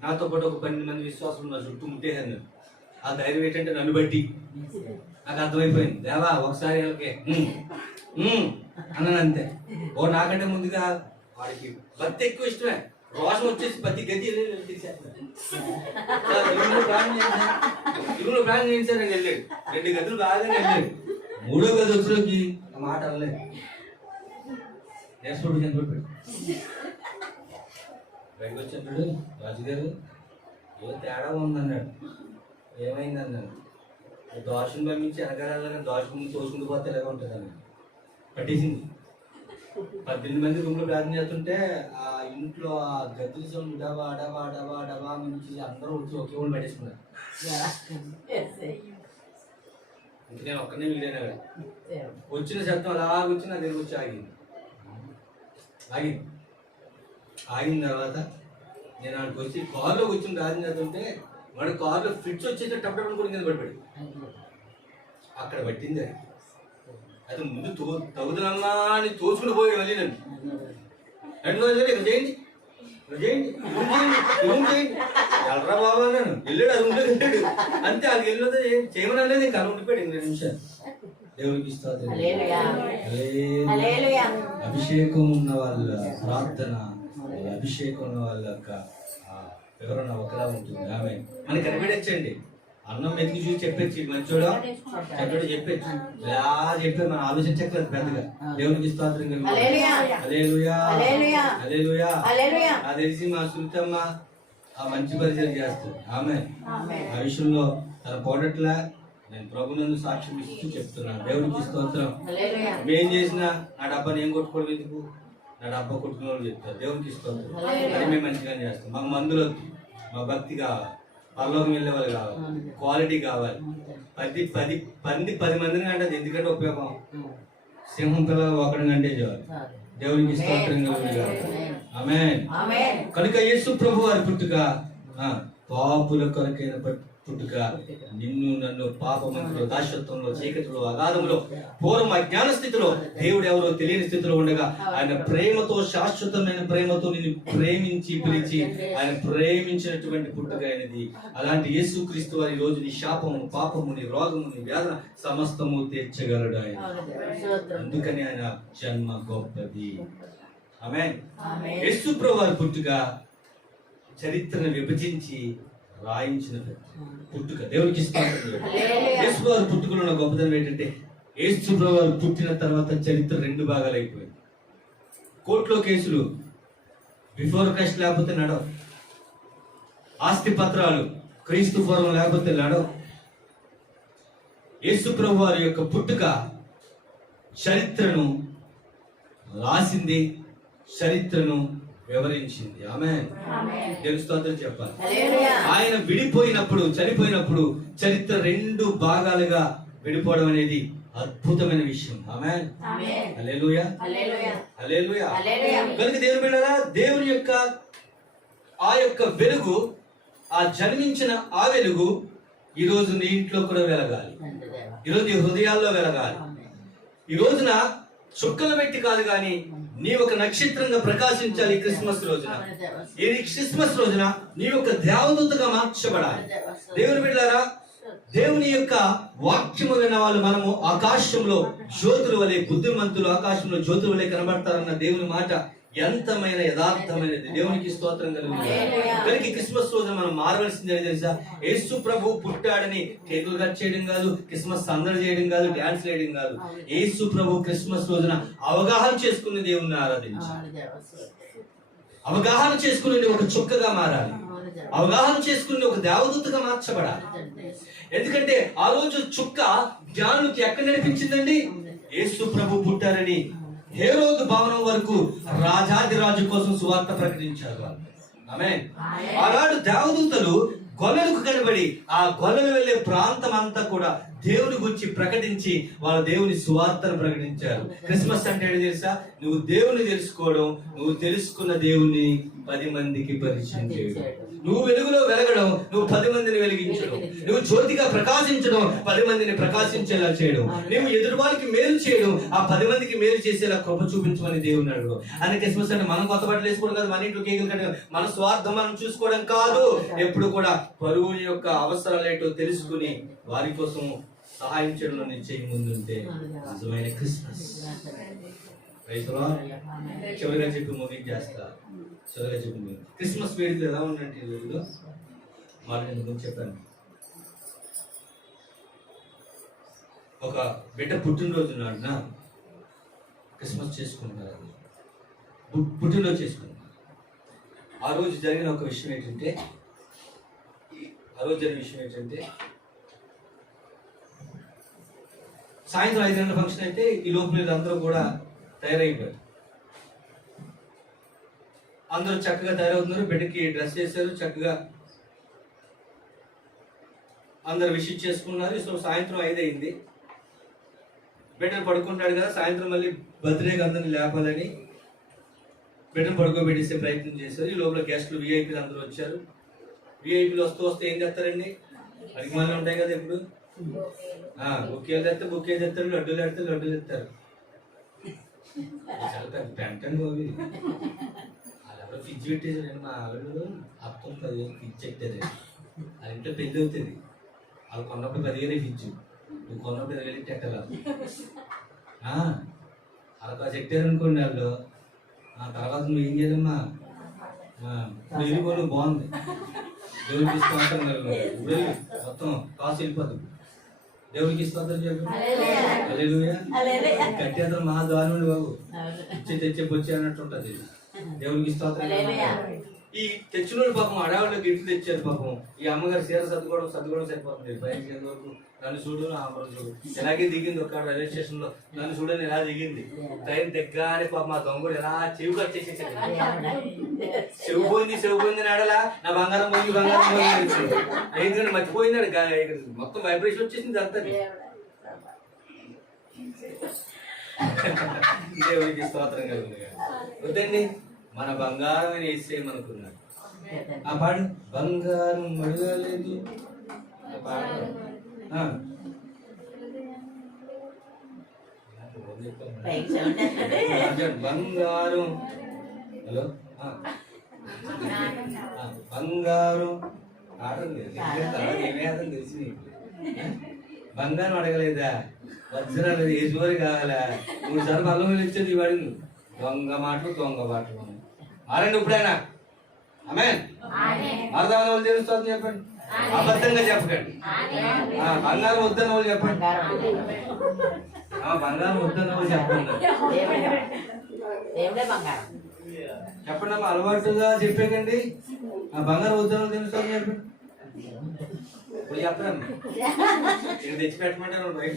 నాతో పాటు ఒక 12 మంది విశ్వాసులు ఉన్నారు, చుట్టూ ముట్టేసాను. ఆ ధైర్యం ఏంటంటే నన్ను బట్టి నాకు అర్థమైపోయింది. దేవా ఒకసారి వాళ్ళకి అన్నాను అంతే. నాకంటే ముందుగా వాడికి భక్తి ఎక్కువ ఇష్టమే. రోషం వచ్చేసి ప్రతి గది ఇరువులో ప్లాన్ చేయించారని వెళ్ళాడు. 2 గదులు బాగానే వెళ్ళాడు. 3వ గది వచ్చేలోకి ఆ మాట అనలేదు. బయటకు వచ్చాడు రాజుగారు, ఏదో తేడా ఉందన్నాడు. ఏమైంది అన్నాడు. దోషం పంపించి వెనకాల దోషం తోసుకుంటూ పోతే ఎలాగ ఉంటుంది అన్నాడు. పట్టేసింది. 18 మంది రూమ్లో ప్రార్థన చేస్తుంటే ఆ ఇంట్లో ఆ గద్దెల సౌండ్ డబా డబా డబా డబా నుంచి అందరూ వచ్చి ఒకే వాళ్ళు పట్టేసుకున్నారు. ఇంక నేను ఒక్కనే మిగిలిన వచ్చిన శబ్దం అలా వచ్చి నా దగ్గర వచ్చి ఆగిన తర్వాత నేను ఆడికి వచ్చి కారులోకి వచ్చి ప్రార్థన చేస్తుంటే వాడు కారులో ఫిట్స్ వచ్చేసి టప్పుడు కూడా కింద పడిపోయాడు. అక్కడ పట్టింది అది ముందు తగుదలమ్మా అని తోసుకుని పోయాడు. మళ్ళీ నన్ను చేయండి ఎల్లరా బాబా అన్నాను. వెళ్ళాడు, అది ఉండేది వెళ్ళాడు అంతే. అది వెళ్ళదు చేయమని అనేది ఇంకా ఉండిపోయాడు. 2 నిమిషాలు. దేవునికి స్తోత్రం. అభిషేకం ఉన్న వాళ్ళ ప్రార్థన, అభిషేకం ఉన్న వాళ్ళ యొక్క వివరణ ఒకలా ఉంటుంది. ఆమె మనకి కనిపెట్టచ్చండి. అన్నం మెతికి చూసి చెప్పచ్చు, మంచోడా చెడ్డోడు చెప్పచ్చు. ఇలా చెప్పే మనం ఆలోచించట్లేదు పెద్దగా. దేవునికి స్తోత్రం. నాకు తెలిసి మా సునీతమ్మ ఆ మంచి పరిచయం చేస్తుంది. ఆమె ఆ విషయంలో తన పోడట్లా నేను ప్రభునందు సాక్ష్యం ఇస్తూ చెప్తున్నాను. దేవునికి స్తోత్రం. మేం చేసినా నా డబ్బా నేను కొట్టుకోవడం ఎందుకు, నా డబ్బా కొట్టుకునే వాళ్ళు చెప్తారు. దేవునికి స్తోత్రం. అది మేము మంచిగా చేస్తాం. మాకు మందులు వద్దు, మా భక్తి కావాలి, పరలోకం వెళ్ళే వాళ్ళు కావాలి, క్వాలిటీ కావాలి. 10 మందిని అంటే ఎందుకంటే ఉపయోగం. సింహం పిల్లలు ఒకటి కంటే చాలు. దేవునికి స్తోత్రం. ఆమేన్. కనుక యేసు ప్రభు వారి పుట్టుక పాపుల కొరకైన పుట్టుక, నిన్ను నన్ను పాపమంతులో, దాస్యత్వంలో, చీకటిలో, అగాధంలో, పూర్వం అజ్ఞాన స్థితిలో, దేవుడు ఎవరో తెలియని స్థితిలో ఉండగా ఆయన ప్రేమతో, శాశ్వతమైన ప్రేమతో నిన్ను ప్రేమించి పిలిచి ఆయన ప్రేమించినటువంటి పుట్టుక అయినది. అలాంటి యేసుక్రీస్తు వారి రోజు నీ శాపము, పాపము, నీ రోగము, నీ వేదన సమస్తము తీర్చగలడు ఆయన. అందుకని ఆయన జన్మ గొప్పది. ఆమేన్. యేసు ప్రభు వారి పుట్టుక చరిత్రను విభజించి రాయించిన పుట్టుక. దేవునికి స్తోత్రం. యేసు వారి పుట్టుకలో ఉన్న గొప్పదనం ఏంటంటే యేసు ప్రభు వారు పుట్టిన తర్వాత చరిత్ర 2 భాగాలు అయిపోయింది. కోర్టులో కేసులు బిఫోర్ క్రైస్ట్ లేకపోతే నడవ, ఆస్తి పత్రాలు క్రీస్తు పూర్వం లేకపోతే నడవ. యేసు ప్రభు వారి యొక్క పుట్టుక చరిత్రను రాసింది, చరిత్రను వివరించింది. ఆమేన్. దేవుని స్తోత్రం చెప్పాలి. ఆయన విడిపోయినప్పుడు, చనిపోయినప్పుడు చరిత్ర 2 భాగాలుగా విడిపోవడం అనేది అద్భుతమైన విషయం. ఆమేన్. హల్లెలూయా. హల్లెలూయా. కనుక దేవుని బిడ్డలారా, దేవుని యొక్క ఆ యొక్క వెలుగు, ఆ జన్మించిన ఆ వెలుగు ఈరోజు నీ ఇంట్లో కూడా వెలగాలి. ఈరోజు నీ హృదయాల్లో వెలగాలి. ఈ రోజున చుక్కలు పెట్టి కాదు కానీ నీ ఒక నక్షత్రంగా ప్రకాశించాలి. క్రిస్మస్ రోజున, ఈ క్రిస్మస్ రోజున నీ యొక్క దేవదూతగా మార్చబడాలి. దేవుని బిడ్డలారా, దేవుని యొక్క వాక్యము విన్న వాళ్ళు మనము ఆకాశంలో జ్యోతుల వలె, బుద్ధిమంతులు ఆకాశంలో జ్యోతుల వలె కనబడతారన్న దేవుని మాట ఎంతమైన యథార్థమైనది. దేవునికి స్తోత్రం కలుగుతుంది. కనుక క్రిస్మస్ రోజున మనం మారవలసింది తెలుసా? యేసు ప్రభు పుట్టాడని కేకులు కట్ చేయడం కాదు, క్రిస్మస్ సందడి చేయడం కాదు, డాన్స్ చేయడం కాదు. యేసు ప్రభు క్రిస్మస్ రోజున అవగాహన చేసుకుని దేవుణ్ణి ఆరాధించాలి. అవగాహన చేసుకుని ఒక చుక్కగా మారాలి. అవగాహన చేసుకుని ఒక దేవదూతగా మార్చబడాలి. ఎందుకంటే ఆ రోజు చుక్క జ్ఞానులకి ఎక్కడ నడిపించిందండి? యేసు ప్రభు పుట్టారని హేరోదు భవనం వరకు రాజాదిరాజు కోసం సువార్త ప్రకటించారు వాళ్ళు. ఆమేన్. ఆనాడు దేవదూతలు గొల్లలకు కనబడి ఆ గొల్లలు వెళ్లే ప్రాంతం అంతా కూడా దేవుని గురించి ప్రకటించి వాళ్ళ దేవుని సువార్తను ప్రకటించారు. క్రిస్మస్ అంటే ఏంటి తెలుసా? నువ్వు దేవుని తెలుసుకోవడం, నువ్వు తెలుసుకున్న దేవుని 10 మందికి పరిచయం చేయడం. నువ్వు వెలుగులో వెలగడం, నువ్వు 10 మందిని వెలిగించడం. నువ్వు జ్యోతిగా ప్రకాశించడం, 10 మందిని ప్రకాశించేలా చేయడం. నువ్వు ఎదుటి వాళ్ళకి మేలు చేయడం, ఆ 10 మందికి మేలు చేసేలా కృప చూపించమని దేవుని అడగడం. అని క్రిస్మస్ అంటే మనం కొత్త బట్టలు వేసుకోవడం కాదు, మన ఇంట్లో కేకులు కట్టడం, మన స్వార్థం మనం చూసుకోవడం కాదు. ఎప్పుడు కూడా పరువుల యొక్క అవసరాలు ఏంటో తెలుసుకుని వారి కోసం సహాయం చేయడంలో నిశ్చయం ముందుంటే నిజమైన క్రిస్మస్. రైతులో చివరిగా చెప్పి ముగించేస్తా. చివరిగా చెప్పి క్రిస్మస్ వేడుకలు ఎలా ఉందంటే ఈ రోజులో వాళ్ళు నేను ముందు చెప్పాను. ఒక బిడ్డ పుట్టినరోజు నాడున క్రిస్మస్ చేసుకుంటారు, పుట్టినరోజు చేసుకుంటారు. ఆ రోజు జరిగిన ఒక విషయం ఏంటంటే సాయంత్రం 5 గంటల ఫంక్షన్ అయితే ఈ లోపల అందరూ కూడా తయారైపోయారు. అందరూ చక్కగా తయారవుతున్నారు. బిడ్డకి డ్రెస్ చేశారు, చక్కగా అందరు విష్ చేసుకున్నారు. సో సాయంత్రం 5 అయింది. బిడ్డను పడుకుంటాడు కదా, సాయంత్రం మళ్ళీ బర్త్డేకి అందరిని లేపాలని బిడ్డను పడుకోబెట్టేసే ప్రయత్నం చేశారు. ఈ లోపల గెస్టులు విఐపీలు అందరూ వచ్చారు. విఐపీలు వస్తే ఏం చేస్తారండి, అడిగిమాలు ఉంటాయి కదా ఇప్పుడు, బుక్కేలు తెస్తే బుక్కేలు తెస్తారు, లడ్డూలు తెస్తే లడ్డూలు తెస్తారు. చాలా పెంటండి బాబు. వాళ్ళు ఫ్రిడ్జ్ పెట్టేసారండి. మా ఆవిడ అర్థం 10,000 ఫ్రిడ్జ్ ఎట్టారు. అది ఇంట్లో పెళ్ళి అవుతుంది. వాళ్ళు కొన్నప్పుడు 10,000 ఫ్రిడ్జ్, నువ్వు కొన్నప్పుడు 20,000 ఎట్టాలి. అలా కాదు ఎట్టారనుకోండి వాళ్ళు. తర్వాత నువ్వు ఏం చేయాలమ్మా, వెళ్ళిపోను బాగుంది, దేవుడికి ఇస్తాం మొత్తం కాసు వెళ్ళిపోతుంది. దేవుడికి ఇస్తాం చెప్పి కట్టేద్దరు మా దాని బాబు తెచ్చే వచ్చి అన్నట్టు ఉంటుంది. దేవుడికి ఇస్తాం. ఈ తెచ్చిన వాళ్ళు పాపం అడవుల్లో గిఫ్ట్లు తెచ్చారు. పాపం ఈ అమ్మగారు చీర సర్దుకోవడం సరిపోతుంది. పైకి వరకు నన్ను చూడు, ఇలాగే దిగింది. ఒక రైల్వే స్టేషన్ లో నన్ను చూడని ఎలా దిగింది. ట్రైన్ దగ్గరనే పాపం మా దొంగడు ఎలా చెవి కట్టేసేసాడు. చెవు పోయింది నాడలా, నా బంగారం పోయింది ఎందుకంటే మర్చిపోయిందాడు. మొత్తం వైబ్రేషన్ వచ్చేసింది అంతా. దేవుడికి స్తోత్రం కలుగుతుంది. వద్దండి, మన బంగారం అని వేసేయమనుకున్నాడు. ఆ పాడు బంగారం అడగలేదు. బంగారం, హలో బంగారం ఏమేదం తెలిసి బంగారం అడగలేదా, వజ్రాలు ఏసువారి కావాలా, 3 సార్లు అల్లం ఇచ్చేది ఈ వాడిని. దొంగ మాటలు ఆరండి ఇప్పుడైనా. ఆమేన్. అర్థమైన వాళ్ళు తెలుస్తుంది చెప్పండి, అబద్ధంగా చెప్పకండి. బంగారం వద్దన్న వాళ్ళు చెప్పండి, బంగారం వద్దన్న వాళ్ళు చెప్పండి. చెప్పండి అమ్మా, అలవాటుగా చెప్పేకండి. బంగారం వద్దన్న తెలుస్తుంది చెప్పండి. ఇప్పుడు చెప్పండి, ఇక్కడ తెచ్చి పెట్టమంటారు బయట.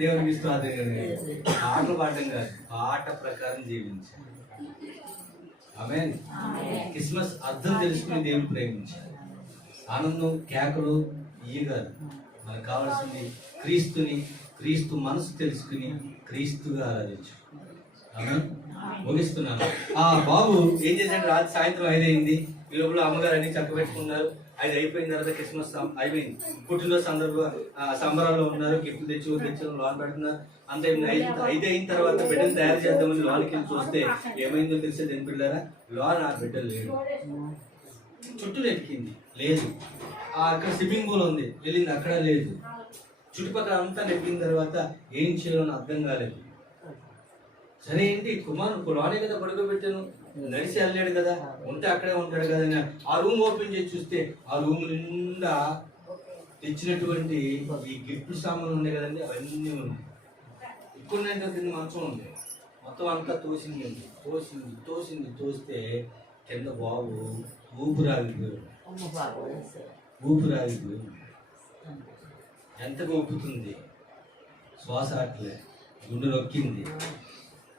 దేవుడికి ఇష్టం అదే కదా, ఆటలు పాడటం కాదు, పాట ప్రకారం జీవించాలి. ఆమేన్. క్రిస్మస్ అర్థం తెలుసుకుని దేవుడు ప్రేమించాలి. ఆనందం కేకలు ఇయ్యగారు. మనకు కావాల్సింది క్రీస్తు మనసు తెలుసుకుని క్రీస్తుగా ఆరాధించు. ఆమేన్. ముగిస్తున్నాను. ఆ బాబు ఏం చేశాడు, రాత్రి సాయంత్రం 5 అయింది. ఈ లోపల అమ్మగారు అన్ని చక్క పెట్టుకున్నారు. 5 అయిపోయిన తర్వాత క్రిస్మస్ అయిపోయింది. పుట్టినరోజు సంబరాల్లో ఉన్నారు. గిఫ్ట్ తెచ్చి లోన్ పెడుతున్నారు. అంత 5 అయిన తర్వాత బిడ్డను తయారు చేద్దామని లోన్కి వెళ్ళి చూస్తే ఏమైందో తెలిసేది ఏం పిల్లారా, లోన్ ఆ బిడ్డ లేడు. చుట్టూ నెట్టింది, లేదు. అక్కడ స్విమ్మింగ్ పూల్ ఉంది, వెళ్ళింది, అక్కడ లేదు. చుట్టుపక్కల అంతా నెట్టిన తర్వాత ఏం చేయాలని అర్థం కాలేదు. సరే ఏంటి కుమారుడు లోనే కదా పడుకోబెట్టాను, నడిచి వెళ్ళాడు కదా, ఉంటే అక్కడే ఉంటాడు కదా అని ఆ రూమ్ ఓపెన్ చేసి చూస్తే ఆ రూమ్ నిండా తెచ్చినటువంటి ఈ గిఫ్ట్ సామాన్లు ఉన్నాయి కదండి, అవన్నీ ఉన్నాయి. ఇప్పుడు కింద మంచం ఉంది, మొత్తం అంతా తోస్తే కింద బాబు ఊపిరాగిపోయాడు. ఎంతగా ఊపుతుంది, శ్వాస అట్లే, గుండె నొక్కింది,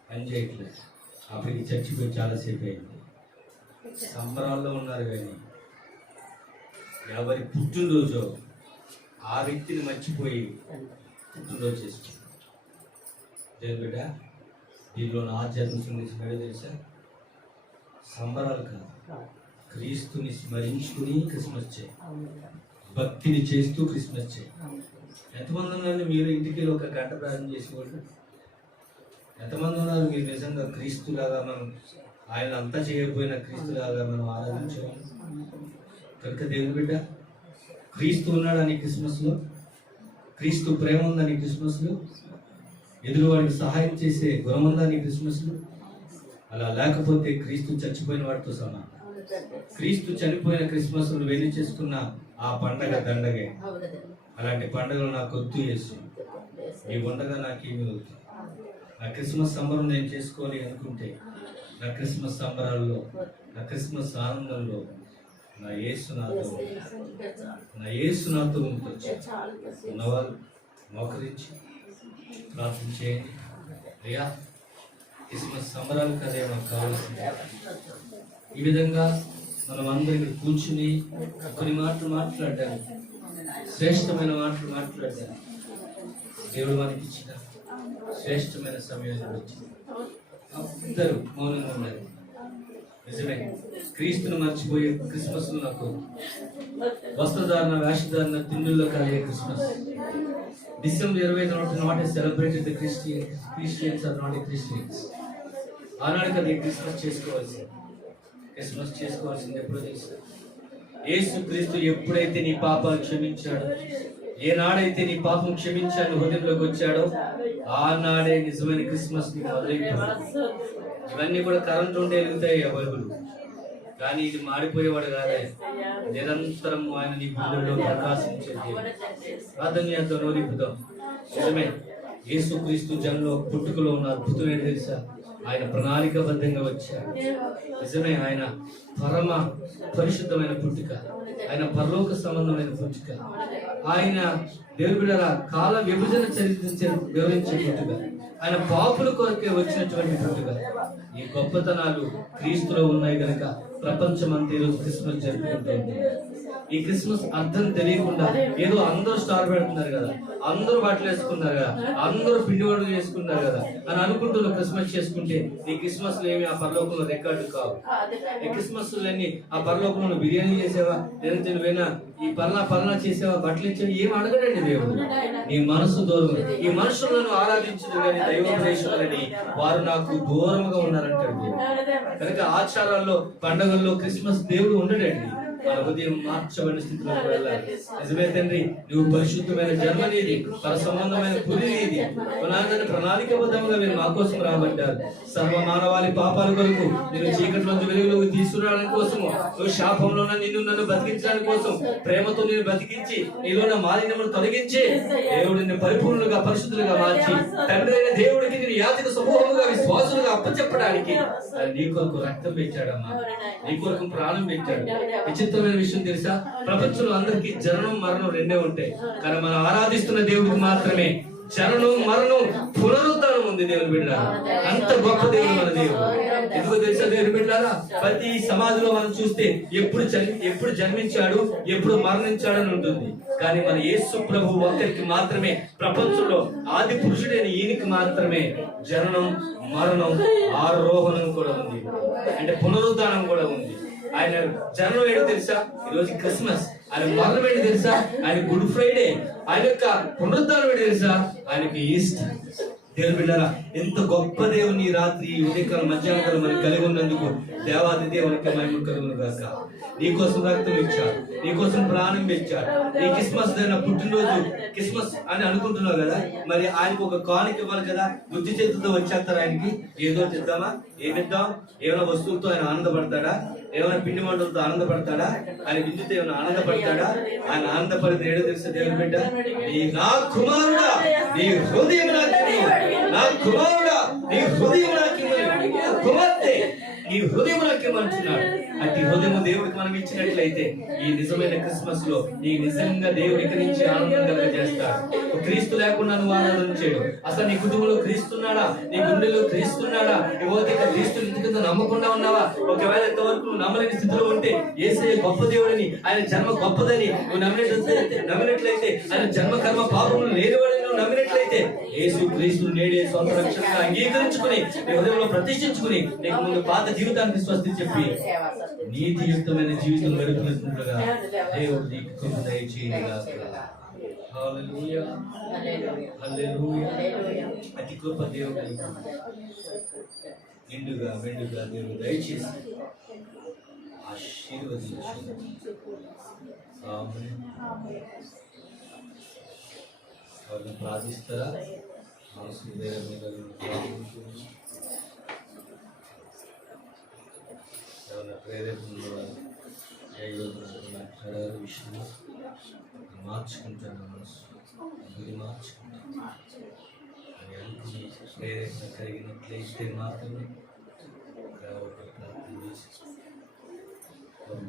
పని చేయట్లేదు. అప్పటికి చచ్చిపోయి చాలాసేపు అయింది. సంబరాల్లో ఉన్నారు కానీ ఎవరి పుట్టినరోజు ఆ వ్యక్తిని మర్చిపోయి పుట్టినరోజు చేసుకుంటారు. బిడ్డ దీనిలో ఆధ్యాత్మిక సందేశం తెలుసా, సంబరాలు కాదు, క్రీస్తుని స్మరించుకుని క్రిస్మస్ చేయి, భక్తిని చేస్తూ క్రిస్మస్ చేయి. ఎంతమంది ఉన్నారు మీరు ఇంటికి ఒక గంట ప్రార్థన చేసేవాళ్ళు? ఎంతమంది ఉన్నారు మీరు నిజంగా క్రీస్తులాగా మనం ఆయన అంతా చేయకపోయినా క్రీస్తులాగా మనం ఆరాధించేవాళ్ళు? కనుక దేవుని బిడ్డ, క్రీస్తు ఉన్నాడని క్రిస్మస్లో, క్రీస్తు ప్రేమ ఉందని క్రిస్మస్లో, ఎదురువాడికి సహాయం చేసే గుణముందా నీ క్రిస్మస్లో? అలా లేకపోతే క్రీస్తు చచ్చిపోయిన వాడితో సమానం. క్రీస్తు చనిపోయిన క్రిస్మస్ వెళ్ళి చేసుకున్న ఆ పండగ దండగే. అలాంటి పండుగలు నాకు వద్దు యేసు, నీ ఉండగా నాకేమీ వద్దు. నా క్రిస్మస్ సంబరం నేను చేసుకోవాలి అనుకుంటే, నా క్రిస్మస్ సంబరాల్లో, నా క్రిస్మస్ ఆనందంలో నా యేసు నాతో ఉంటుంది. ఉన్నవాళ్ళు మోకరించి ప్రార్థన చేయండి. అయ్యా, క్రిస్మస్ సంబరాలు కదే మాకు కావాల్సింది. ఈ విధంగా మనం అందరూ ఇక్కడ కూర్చుని కొన్ని మాటలు మాట్లాడాను, శ్రేష్టమైన మాటలు మాట్లాడాను. దేవుడు మనకి ఇచ్చిన శ్రేష్టమైన సమయం వచ్చింది. అందరూ మౌనంగా ఉన్నారు. నిజమే, క్రీస్తును మర్చిపోయే క్రిస్మస్ నాకు వస్త్రధారణ, వేషధారణ, తిండుల్లో కలిగే Christmas. December 25 not celebrated the Christians are not a Christians. ఆనాడు కదా క్రిస్మస్ చేసుకోవాల్సింది ఎప్పుడో తెలుసు. యేసు క్రీస్తు ఎప్పుడైతే నీ పాపాలు క్షమించాడో, ఏనాడైతే నీ పాపం క్షమించాడు హృదయంలోకి వచ్చాడో, ఆనాడే నిజమైన క్రిస్మస్ మొదలైపోయింది. ఇవన్నీ కూడా కరెంట్ ఉండే వెలుగుతాయి ఆ బల్బులు, కానీ ఇది మాడిపోయేవాడు కాదే. నిరంతరం ఆయన నీ గుండెల్లో ప్రకాశించేది. ప్రాధాన్యతతో నోరిపుతాం. నిజమే, యేసు క్రీస్తు జన్మలో పుట్టుకలో ఉన్న అద్భుతం ఏంటి తెలుసా? ఆయన ప్రణాళికబద్ధంగా వచ్చాడు. నిజమే, ఆయన పరమ పరిశుద్ధమైన పుట్టుక, ఆయన పరలోక సంబంధమైన పుట్టుక, ఆయన దేవుడి కాల విభజన చరిత్ర వివరించే పుట్టుక, ఆయన పాపుల కొరకే వచ్చినటువంటి పుట్టుక. ఈ గొప్పతనాలు క్రీస్తులో ఉన్నాయి కనుక ప్రపంచం అంతా ఈరోజు క్రిస్మస్ జరుపుకుంటుంది. ఈ క్రిస్మస్ అర్థం తెలియకుండా ఏదో అందరూ స్టార్ పెడుతున్నారు కదా, అందరూ బట్టలు వేసుకున్నారు కదా, అందరూ పిండి వంటలు చేసుకున్నారు కదా అని అనుకుంటున్న క్రిస్మస్ చేసుకుంటే ఈ క్రిస్మస్ ఏమి ఆ పరలోకంలో రికార్డు కావు. ఈ క్రిస్మస్ అన్ని ఆ పరలోకంలో బిర్యానీ చేసావా, లేదంటే నువ్వేనా ఈ పలానా చేసావా, బట్టలు ఇచ్చావా, ఏం అడగడండి దేవుడు. నీ మనసు దూరం. ఈ మనుషులను ఆరాధించదు కానీ దైవోపదేశాలని వారు నాకు దూరంగా ఉన్నారంటాడు దేవుడు. కనుక ఆచారాల్లో, పండుగల్లో క్రిస్మస్ దేవుడు ఉండడండి. మన హృదయం మార్చబడిన స్థితిలోకి వెళ్ళాలి. నిజమే తండ్రి, నువ్వు పరిశుద్ధమైన జన్మ నీది, పర సంబంధమైన పురి నీది. ప్రణాళికబద్ధంగా మీరు మా కోసం రాబడ్డారు. సర్వ మానవాళి పాపాల కొరకు నేను చీకట్లోంచి వెలుగులోకి తీసుకురావడం కోసము, నువ్వు శాపంలో నన్ను బతికించడానికి కోసం ప్రేమతో నేను బతికించి నీలో మాలిన్యమును తొలగించి దేవుడు నిన్ను పరిపూర్ణులుగా పరిశుద్ధులుగా మార్చి తండ్రి అయిన దేవుడికి నేను యాజక సమూహముగా విశ్వాసులుగా అప్పచెప్పడానికి నీ కొరకు రక్తం పెట్టాడమ్మా, నీ కొరకు ప్రాణం పెట్టాడు. విచిత్రమైన విషయం తెలుసా? ప్రపంచంలో అందరికీ జననం మరణం రెండే ఉంటాయి, కానీ మనం ఆరాధిస్తున్న దేవుడికి మాత్రమే జననం మరణం పునరుద్ధరణ ఉంది. దేవుని బిడ్డలారా, అంత గొప్ప దేవుడు మన దేవుడు. ఎందుకు తెలుసా దేవుని బిడ్డలారా? ప్రతి సమాధిలో మనం చూస్తే ఎప్పుడు జన్మించాడు, ఎప్పుడు మరణించాడు అని ఉంటుంది. కానీ మన యేసు ప్రభు ఒక్కరికి మాత్రమే, ప్రపంచంలో ఆది పురుషుడైన ఈయనకి మాత్రమే జననం, మరణం, ఆరోహణం కూడా ఉంది, అంటే పునరుద్ధానం కూడా ఉంది. ఆయన జన్మం ఏంటో తెలుసా? ఈరోజు క్రిస్మస్. ఆయన మరణం ఏంటో తెలుసా? ఆయన గుడ్ ఫ్రైడే. ఆయన యొక్క పునరుద్ధానం ఏంటో తెలుసా? ఆయనకి ఈస్టర్. దేవుని బిడ్డలారా, ఎంత గొప్ప దేవుని రాత్రి ఉదయకాలం మధ్యాహ్నకాలం మనకి కలిగి ఉన్నందుకు దేవాది దేవునికి మహిమ కలుగును గాక. నీకోసం రక్తం ఇచ్చాడు, నీకోసం ప్రాణం ఇచ్చాడు. ఈ క్రిస్మస్ అయిన పుట్టినరోజు క్రిస్మస్ అని అనుకుంటున్నావు కదా, మరి ఆయనకు ఒక కానుక ఇవ్వాలి కదా. బుద్ధి చేతులతో వచ్చేస్తారు ఆయనకి. ఏదో తెద్దామా? ఏమిద్దాం? ఏమైనా వస్తువులతో ఆయన ఆనందపడతాడా? ఏమైనా పిండి వంటలతో ఆనందపడతాడా? ఆయన విద్యుత్ ఏమైనా ఆనందపడతాడా? ఆయన ఆనందపడితే ఏడో తెలుసా దేవుని బిడ్డ? నా కుమారుడా, నీ హృదయం నా కుమారుడా, నీ హృదయం కుమార్తె, నీ హృదయం నాకేమంటున్నాడు. అట్టి హృదయం దేవుడికి మనం ఇచ్చినట్లయితే ఈ నిజమైన క్రిస్మస్ లో నీ నిజంగా దేవుడికి నుంచి ఆనందం కలగజేస్తాడు. క్రీస్తు లేకుండా నువ్వు ఆనందం చేయడు. అసలు నీ కుటుంబంలో క్రీస్తున్నాడా? నీ గుండెల్లో క్రీస్తున్నాడా? ఇకపోతే క్రీస్తు ఇంటి కింద నమ్మకుండా ఉన్నావా? ఒకవేళ ఇంతవరకు నువ్వు నమ్మలేని స్థితిలో ఉంటే యేసయ్య గొప్ప దేవుడని, ఆయన జన్మ గొప్పదని నువ్వు నమ్మినట్లయితే, ఆయన జన్మ కర్మ పాపములు లేనివాడని నువ్వు నమ్మినట్లయితే యేసు క్రీస్తు నేడే సొంత రక్షణగా అంగీకరించుకుని నీ హృదయంలో ప్రతిష్ఠించుకుని నీకు ముందు పాత జీవితానికి స్వస్తి చెప్పి నీతియుక్తమైన జీవితం గడుపుతున్నట్లుగా దేవుడు నీకు కృప దయచేయుగాక. హల్లెలూయా, హల్లెలూయా. అతి కృప దేవుడు నిండుగా మెండుగా దేవుడు దయచేసి ఆశీర్వదించు. ఆమేన్. ప్రార్థిస్తారా? మనసు వేరే ఏమైనా ప్రేరేపణ మాట్లాడారు విషయంలో మార్చుకుంటాను, మనసు ఇది మార్చుకుంటాను. ప్రేరేపణ కలిగినట్లయితే మాత్రమే ప్రార్థన చేసి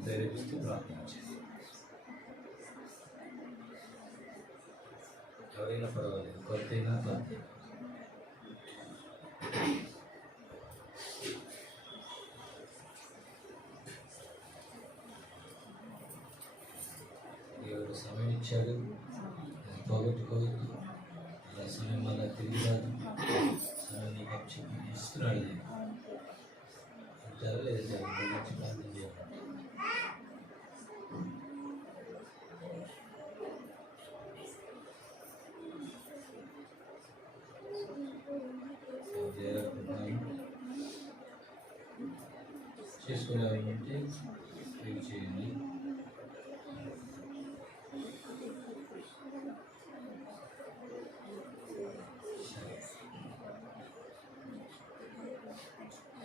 ప్రేరేపిస్తూ ప్రార్థన చేసి ఎవరైనా పర్వాలేదు, కొత్తైనా పర్వాలేదు. దేవుడు సమయం ఇచ్చాడు, పోగొట్టుకోవద్దు. అలా సమయం మళ్ళా తిరిగి రాదు. సమయం నీకు చెప్పి ఇస్తున్నాడు అంటారా లేదా? గురించి ప్రార్థన చేయాలి. చేసుకునేవాళ్ళంటే ఇది చేయండి.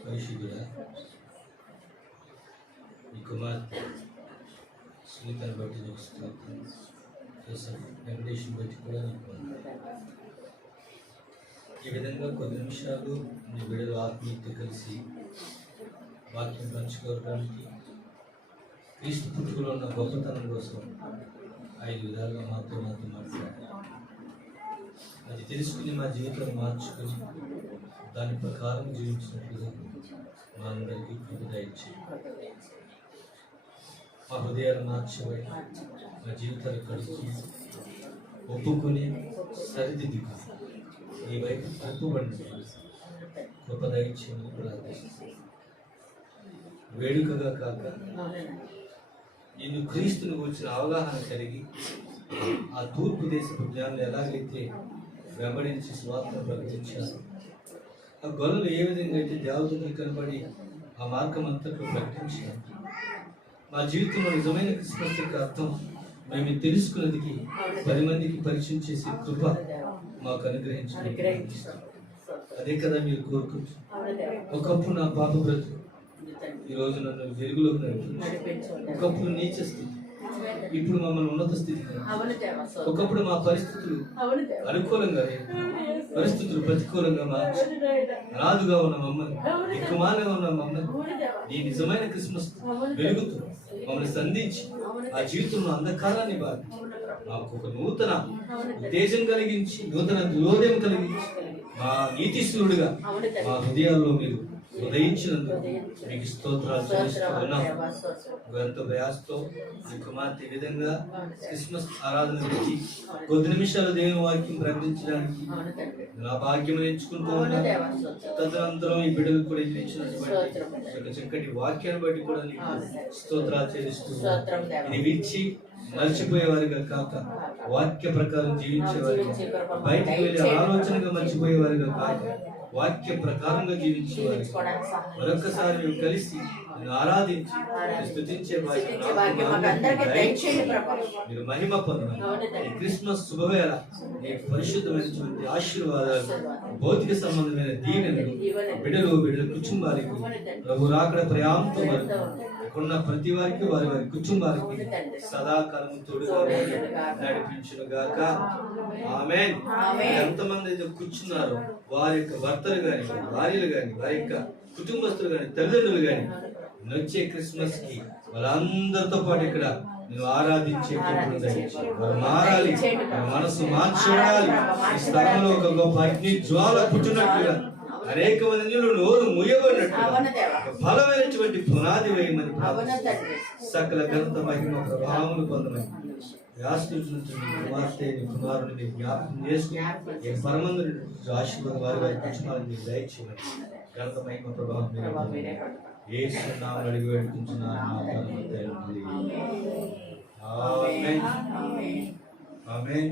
పరిశుద్ధుడా, ఈ కుమార్తె సునీతను బట్టి నీకు స్తోత్రం చేశాను. వెంకటేశ్వరం బట్టి కూడా నీకు ఈ విధంగా కొద్ది నిమిషాలు నీ బిడ్డలు ఆత్మీయత కలిసి వాక్యం పంచుకోవడానికి క్రీస్తు పుట్టుకలో ఉన్న గొప్పతనం కోసం 5 విధాలుగా మాతో మాట్లాడారు. అది తెలుసుకుని మా జీవితం మార్చుకుని దాని ప్రకారం జీవించినట్లుగా మా అందరికీ కృప దయచేయండి. మా హృదయాలు మార్చబడి మా జీవితాలు కడుక్కి ఒప్పుకుని సరిదిద్దుకు ఈ వైపు కట్టుబడి కృప దయచేయమని ప్రార్థిస్తున్నాను. వేడుకగా కాక నిన్ను క్రీస్తుని గురించిన అవగాహన కలిగి ఆ తూర్పు దేశపు జ్ఞానులు ఎలాగైతే వెంబడించి స్వార్థం ప్రకటించారు, ఆ గొల్లలు ఏ విధంగా అయితే దేవతలు కనబడి ఆ మార్గం అంతట్లో ప్రకటించారు, మా జీవితంలో నిజమైన క్రిస్మస్ యొక్క అర్థం మేము తెలుసుకున్నదికి 10 మందికి పరిచయం చేసే కృప మాకు అనుగ్రహించాలి. అదే కదా మీరు కోరుకుంటున్నారు. ఒకప్పుడు నా పాప బ్రతుకు ఈరోజు నన్ను వెలుగులోకి నడిపించారు. ఒకప్పుడు నీచ స్థితి, ఇప్పుడు మమ్మల్ని ఉన్నత స్థితి. ఒకప్పుడు మా పరిస్థితులు అనుకూలంగా పరిస్థితులు ప్రతికూలంగా మార్చి అనాథుగా ఉన్న మమ్మల్ని, దిక్కుమాలుగా ఉన్న మమ్మల్ని నీ నిజమైన క్రిస్మస్ వెలుగుతూ మమ్మల్ని సంధించి ఆ జీవితంలో అంధకారాన్ని బాధ మాకు ఒక నూతన ఉత్తేజం కలిగించి, నూతన దురోదయం కలిగించి మా నీతిశూరుడుగా మా హృదయాల్లో మీరు ఉదయించినందుకు మీకు స్తోత్రాలు చెల్లిస్తున్నాం. ఎంతో ప్రయాసతో మీ కుమార్తె ఈ విధంగా క్రిస్మస్ ఆరాధన గురించి కొద్ది నిమిషాలు దేవుని వాక్యం ప్రకటించడానికి నా భాగ్యం ఎంచుకుంటూ ఉన్నా. తదనంతరం ఈ బిడ్డలకు కూడా ఇచ్చినటువంటి చక్కటి వాక్యాన్ని బట్టి కూడా నీకు స్తోత్రాలు చెల్లిస్తూ ఇది విచ్చి మర్చిపోయేవారిగా కాక వాక్య ప్రకారం జీవించేవారిగా, బయటకు వెళ్ళి ఆలోచనగా మర్చిపోయేవారిగా కాక వాక్య ప్రకారంగా జీవించేవారు మరొకసారి మేము కలిసి ఆరాధించి స్తుతించే మీరు మహిమ పొందాలి. క్రిస్మస్ శుభవేళ నీ పరిశుద్ధమైనటువంటి ఆశీర్వాదాలు, భౌతిక సంబంధమైన దీవెనలు బిడ్డల కుటుంబానికి ప్రభు రాకడ ప్రయాంతో వరకు ఉన్న ప్రతి వారికి వారి కుటుంబానికి సదాకాలం తోడుగా నడిపించును గాక. ఆమేన్. ఎంతమంది అయితే కూర్చున్నారో వారి యొక్క భర్తలు గాని, భార్యలు గాని, వారి యొక్క కుటుంబస్తులు గాని, తల్లిదండ్రులు గాని వచ్చే క్రిస్మస్ కి వాళ్ళందరితో పాటు ఇక్కడ నువ్వు ఆరాధించే వారు మారాలి, మనసు మార్చబడాలి. ఈ స్థలంలో ఒక గొప్ప అగ్ని జ్వాల పుట్టినట్లుగా అనేక మంది నోరు ముయ్యబడినట్లుగా బలమైనటువంటి పునాది వేయమని సకల ఘనత మహిమ ప్రభావములు పొందమని కుమార్తె కుమారుని జ్ఞాపకం చేసుకుని పరమందుని ఆశీర్వాదం వారి కుటుంబాన్ని దయచేయమని ఘనత మహిమ ప్రభావం యేసు నామములో అడిగి వేడుకుంటున్నాను. ఆమేన్.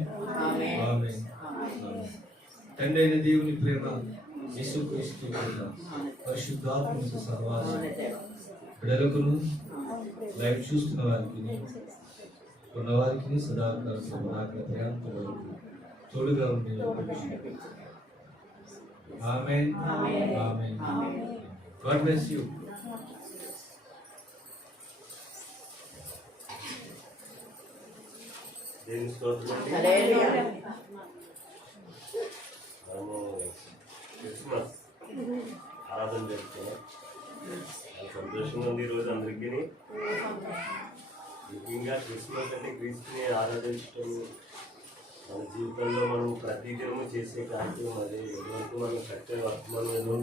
ఆమేన్. తండ్రి అయిన దేవుని ప్రేమ, యేసుక్రీస్తు పరిశుద్ధాత్మకు సహవాసం బిడ్డలకును లైవ్ చూస్తున్న వారికి ఉన్నవారికి సదాకాల ప్రయాంత వరకు తోడుగా ఉండే ఆమేన్. ఆమేన్. God bless you. దేవుని స్తోత్రం. మనము క్రిస్మస్ ఆరాధన చేస్తున్నాం. సంతోషంగా ఉంది ఈరోజు అందరికీ. ముఖ్యంగా క్రిస్మస్ అంటే క్రీస్తుని ఆరాధించడం మన జీవితంలో మనం ప్రతిదినము చేసే కార్యక్రమం. అదే ఇదివరకు మనం చక్కగా వర్తమానంలో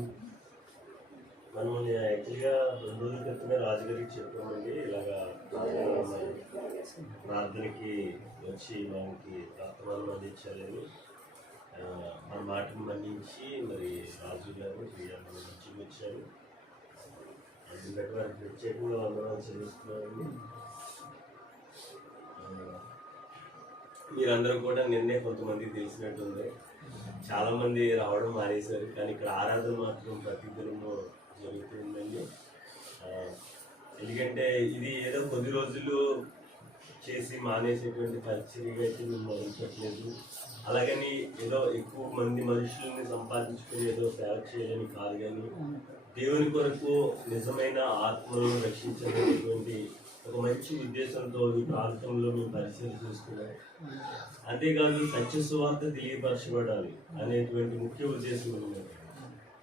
మనం యాక్చువల్గా 2 రోజుల క్రితమే రాజుగారికి చెప్పామండి. ఇలాగా ప్రార్థనకి వచ్చి మనకి వర్తమానం అందించాలని. మన మాటను మన్నించి మరి రాజు గారు మన మంచిగా వచ్చారు. అందుకని వారికి ప్రత్యేకంగా వందనాలు చెల్లిస్తున్నామండి. మీరందరూ కూడా నిన్నే కొంతమందికి తెలిసినట్టుంది, చాలా మంది రావడం మానేశారు. కానీ ఇక్కడ ఆరాధన మాత్రం ప్రతిదినము జరుగుతుందండి. ఎందుకంటే ఇది ఏదో కొద్ది రోజులు చేసి మానేసేటువంటి పరిచర్యగా అయితే మేము మొదలుపెట్టలేదు. అలాగని ఏదో ఎక్కువ మంది మనుషుల్ని సంపాదించుకుని ఏదో సేవ చేయాలని కాదు, కానీ దేవుని కొరకు నిజమైన ఆత్మలను రక్షించేటువంటి ఒక మంచి ఉద్దేశంతో ఈ ప్రాంతంలో మేము పరిచయం చేస్తున్నాం. అంతేకాదు సత్య సువార్త తెలియపరచబడాలి అనేటువంటి ముఖ్య ఉద్దేశం ఉన్నది.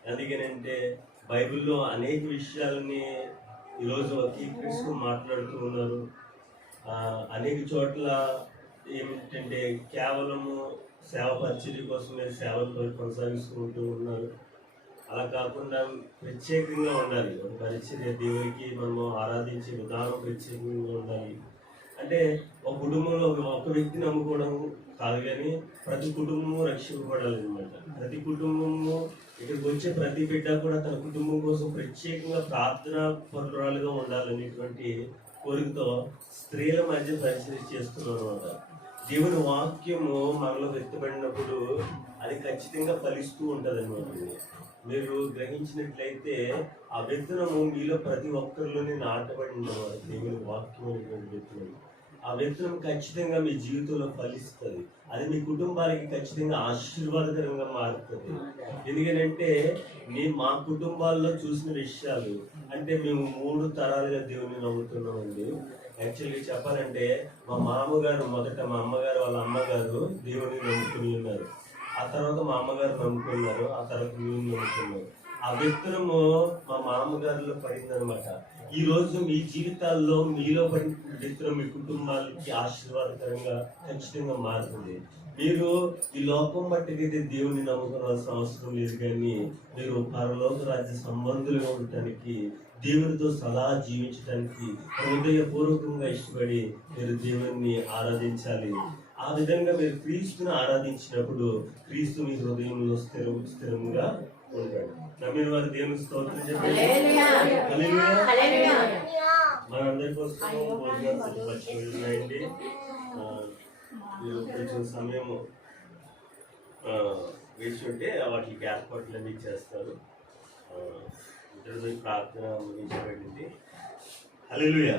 అందుకనంటే బైబిల్లో అనేక విషయాలని ఈరోజు వకీకరిస్తూ మాట్లాడుతూ ఉన్నారు. అనేక చోట్ల ఏమిటంటే కేవలము సేవ పరిచర్య కోసమే సేవలు కొనసాగిస్తూ ఉంటూ ఉన్నారు. అలా కాకుండా ప్రత్యేకంగా ఉండాలి. ఒక పరిచర్య దేవునికి మనము ఆరాధించే విధానం ప్రత్యేకంగా ఉండాలి. అంటే ఒక కుటుంబంలో ఒక వ్యక్తిని నమ్ముకోవడం కాదు, కానీ ప్రతి కుటుంబము రక్షింపబడాలి అనమాట. ప్రతి కుటుంబము ఇక్కడికి వచ్చే ప్రతి బిడ్డ కూడా తన కుటుంబం కోసం ప్రత్యేకంగా ప్రార్థనా పరురాలుగా ఉండాలనేటువంటి కోరికతో స్త్రీల మధ్య పరిచయం చేస్తున్నాం అనమాట. దేవుని వాక్యము మనలో వ్యక్తపడినప్పుడు అది ఖచ్చితంగా ఫలిస్తూ ఉంటుంది అనమాట. మీరు గ్రహించినట్లయితే ఆ విత్తనము మీలో ప్రతి ఒక్కరిలోనే నాటబడింది అన్నమాట. దేవుని వాక్యం అనేటువంటి విత్తనం, ఆ విత్తనం ఖచ్చితంగా మీ జీవితంలో ఫలిస్తుంది. అది మీ కుటుంబానికి ఖచ్చితంగా ఆశీర్వాదకరంగా మారుతుంది. ఎందుకంటే మా కుటుంబాల్లో చూసిన విషయాలు అంటే మేము 3 తరాలుగా దేవుని నమ్ముతున్నామండి. యాక్చువల్గా చెప్పాలంటే మా మామగారు మొదట, మా అమ్మగారు వాళ్ళ అమ్మగారు దేవుని నమ్ముకుని ఉన్నారు. ఆ తర్వాత మా అమ్మగారు నమ్ముకున్నారు. ఆ తర్వాత మేము నమ్ముకున్నారు. ఆ విత్తనము మా మామగారిలో పడిందనమాట. ఈ రోజు మీ జీవితాల్లో మీలో పడిన విత్తనం మీ కుటుంబాలకి ఆశీర్వాదకరంగా ఖచ్చితంగా మారుతుంది. మీరు ఈ లోకం బట్టికైతే దేవుని నమ్ముకోవాల్సిన అవసరం లేదు, కానీ మీరు పరలోక రాజ్య సంబంధులుగా ఉండటానికి, దేవునితో సదా జీవించడానికి హృదయపూర్వకంగా ఇష్టపడి మీరు దేవుని ఆరాధించాలి. ఆ విధంగా మీరు క్రీస్తుని ఆరాధించినప్పుడు క్రీస్తు మీ హృదయంలో స్థిరంగా ఉంటాడు. నమ్మిన వారు దేవుని స్తోత్రం చెప్పండి. మనందరి కోసం భోజనాలు ఉన్నాయండి. మీరు కొంచెం సమయం వేసి ఉంటే వాటికి ఏర్పాట్లు అన్ని చేస్తారు. ప్రార్థన ముగించబడింది. హల్లెలూయా.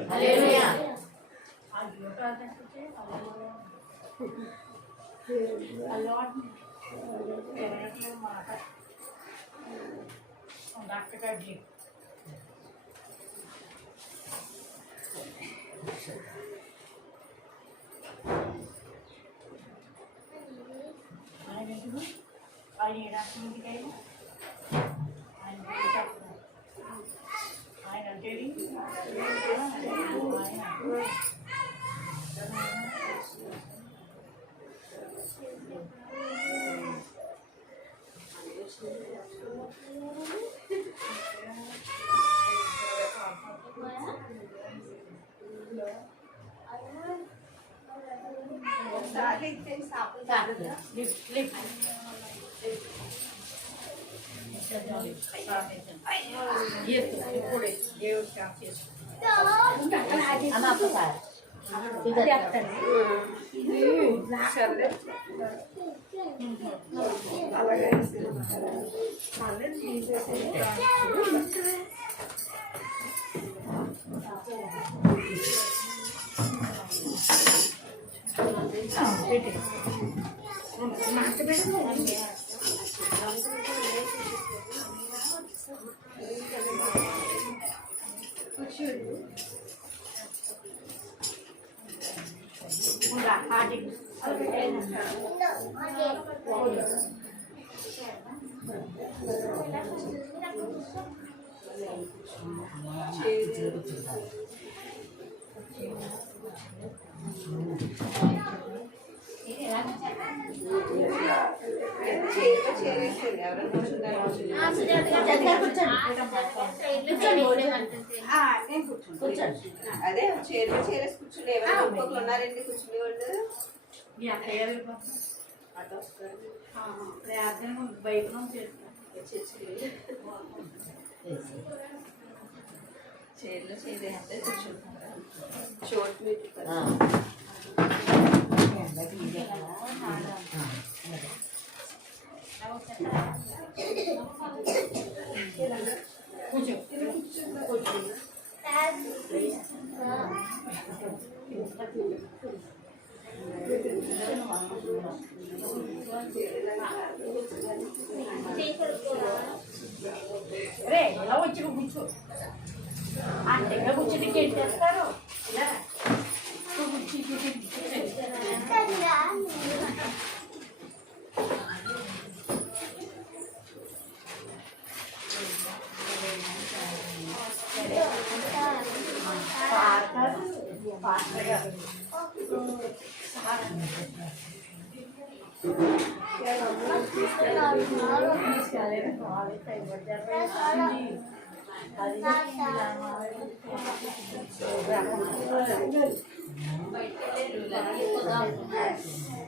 అదే చీరలో చీరేసి కూర్చుని ఎవరైనా ఇంకొకరు ఉన్నారండి కూర్చునే వాళ్ళు చీరలో చీరేస్తే కూర్చుంటారు చోటు రే ఎలా వచ్చి కూర్చో అంటే కూర్చుని ఏం చేస్తారు ఇలా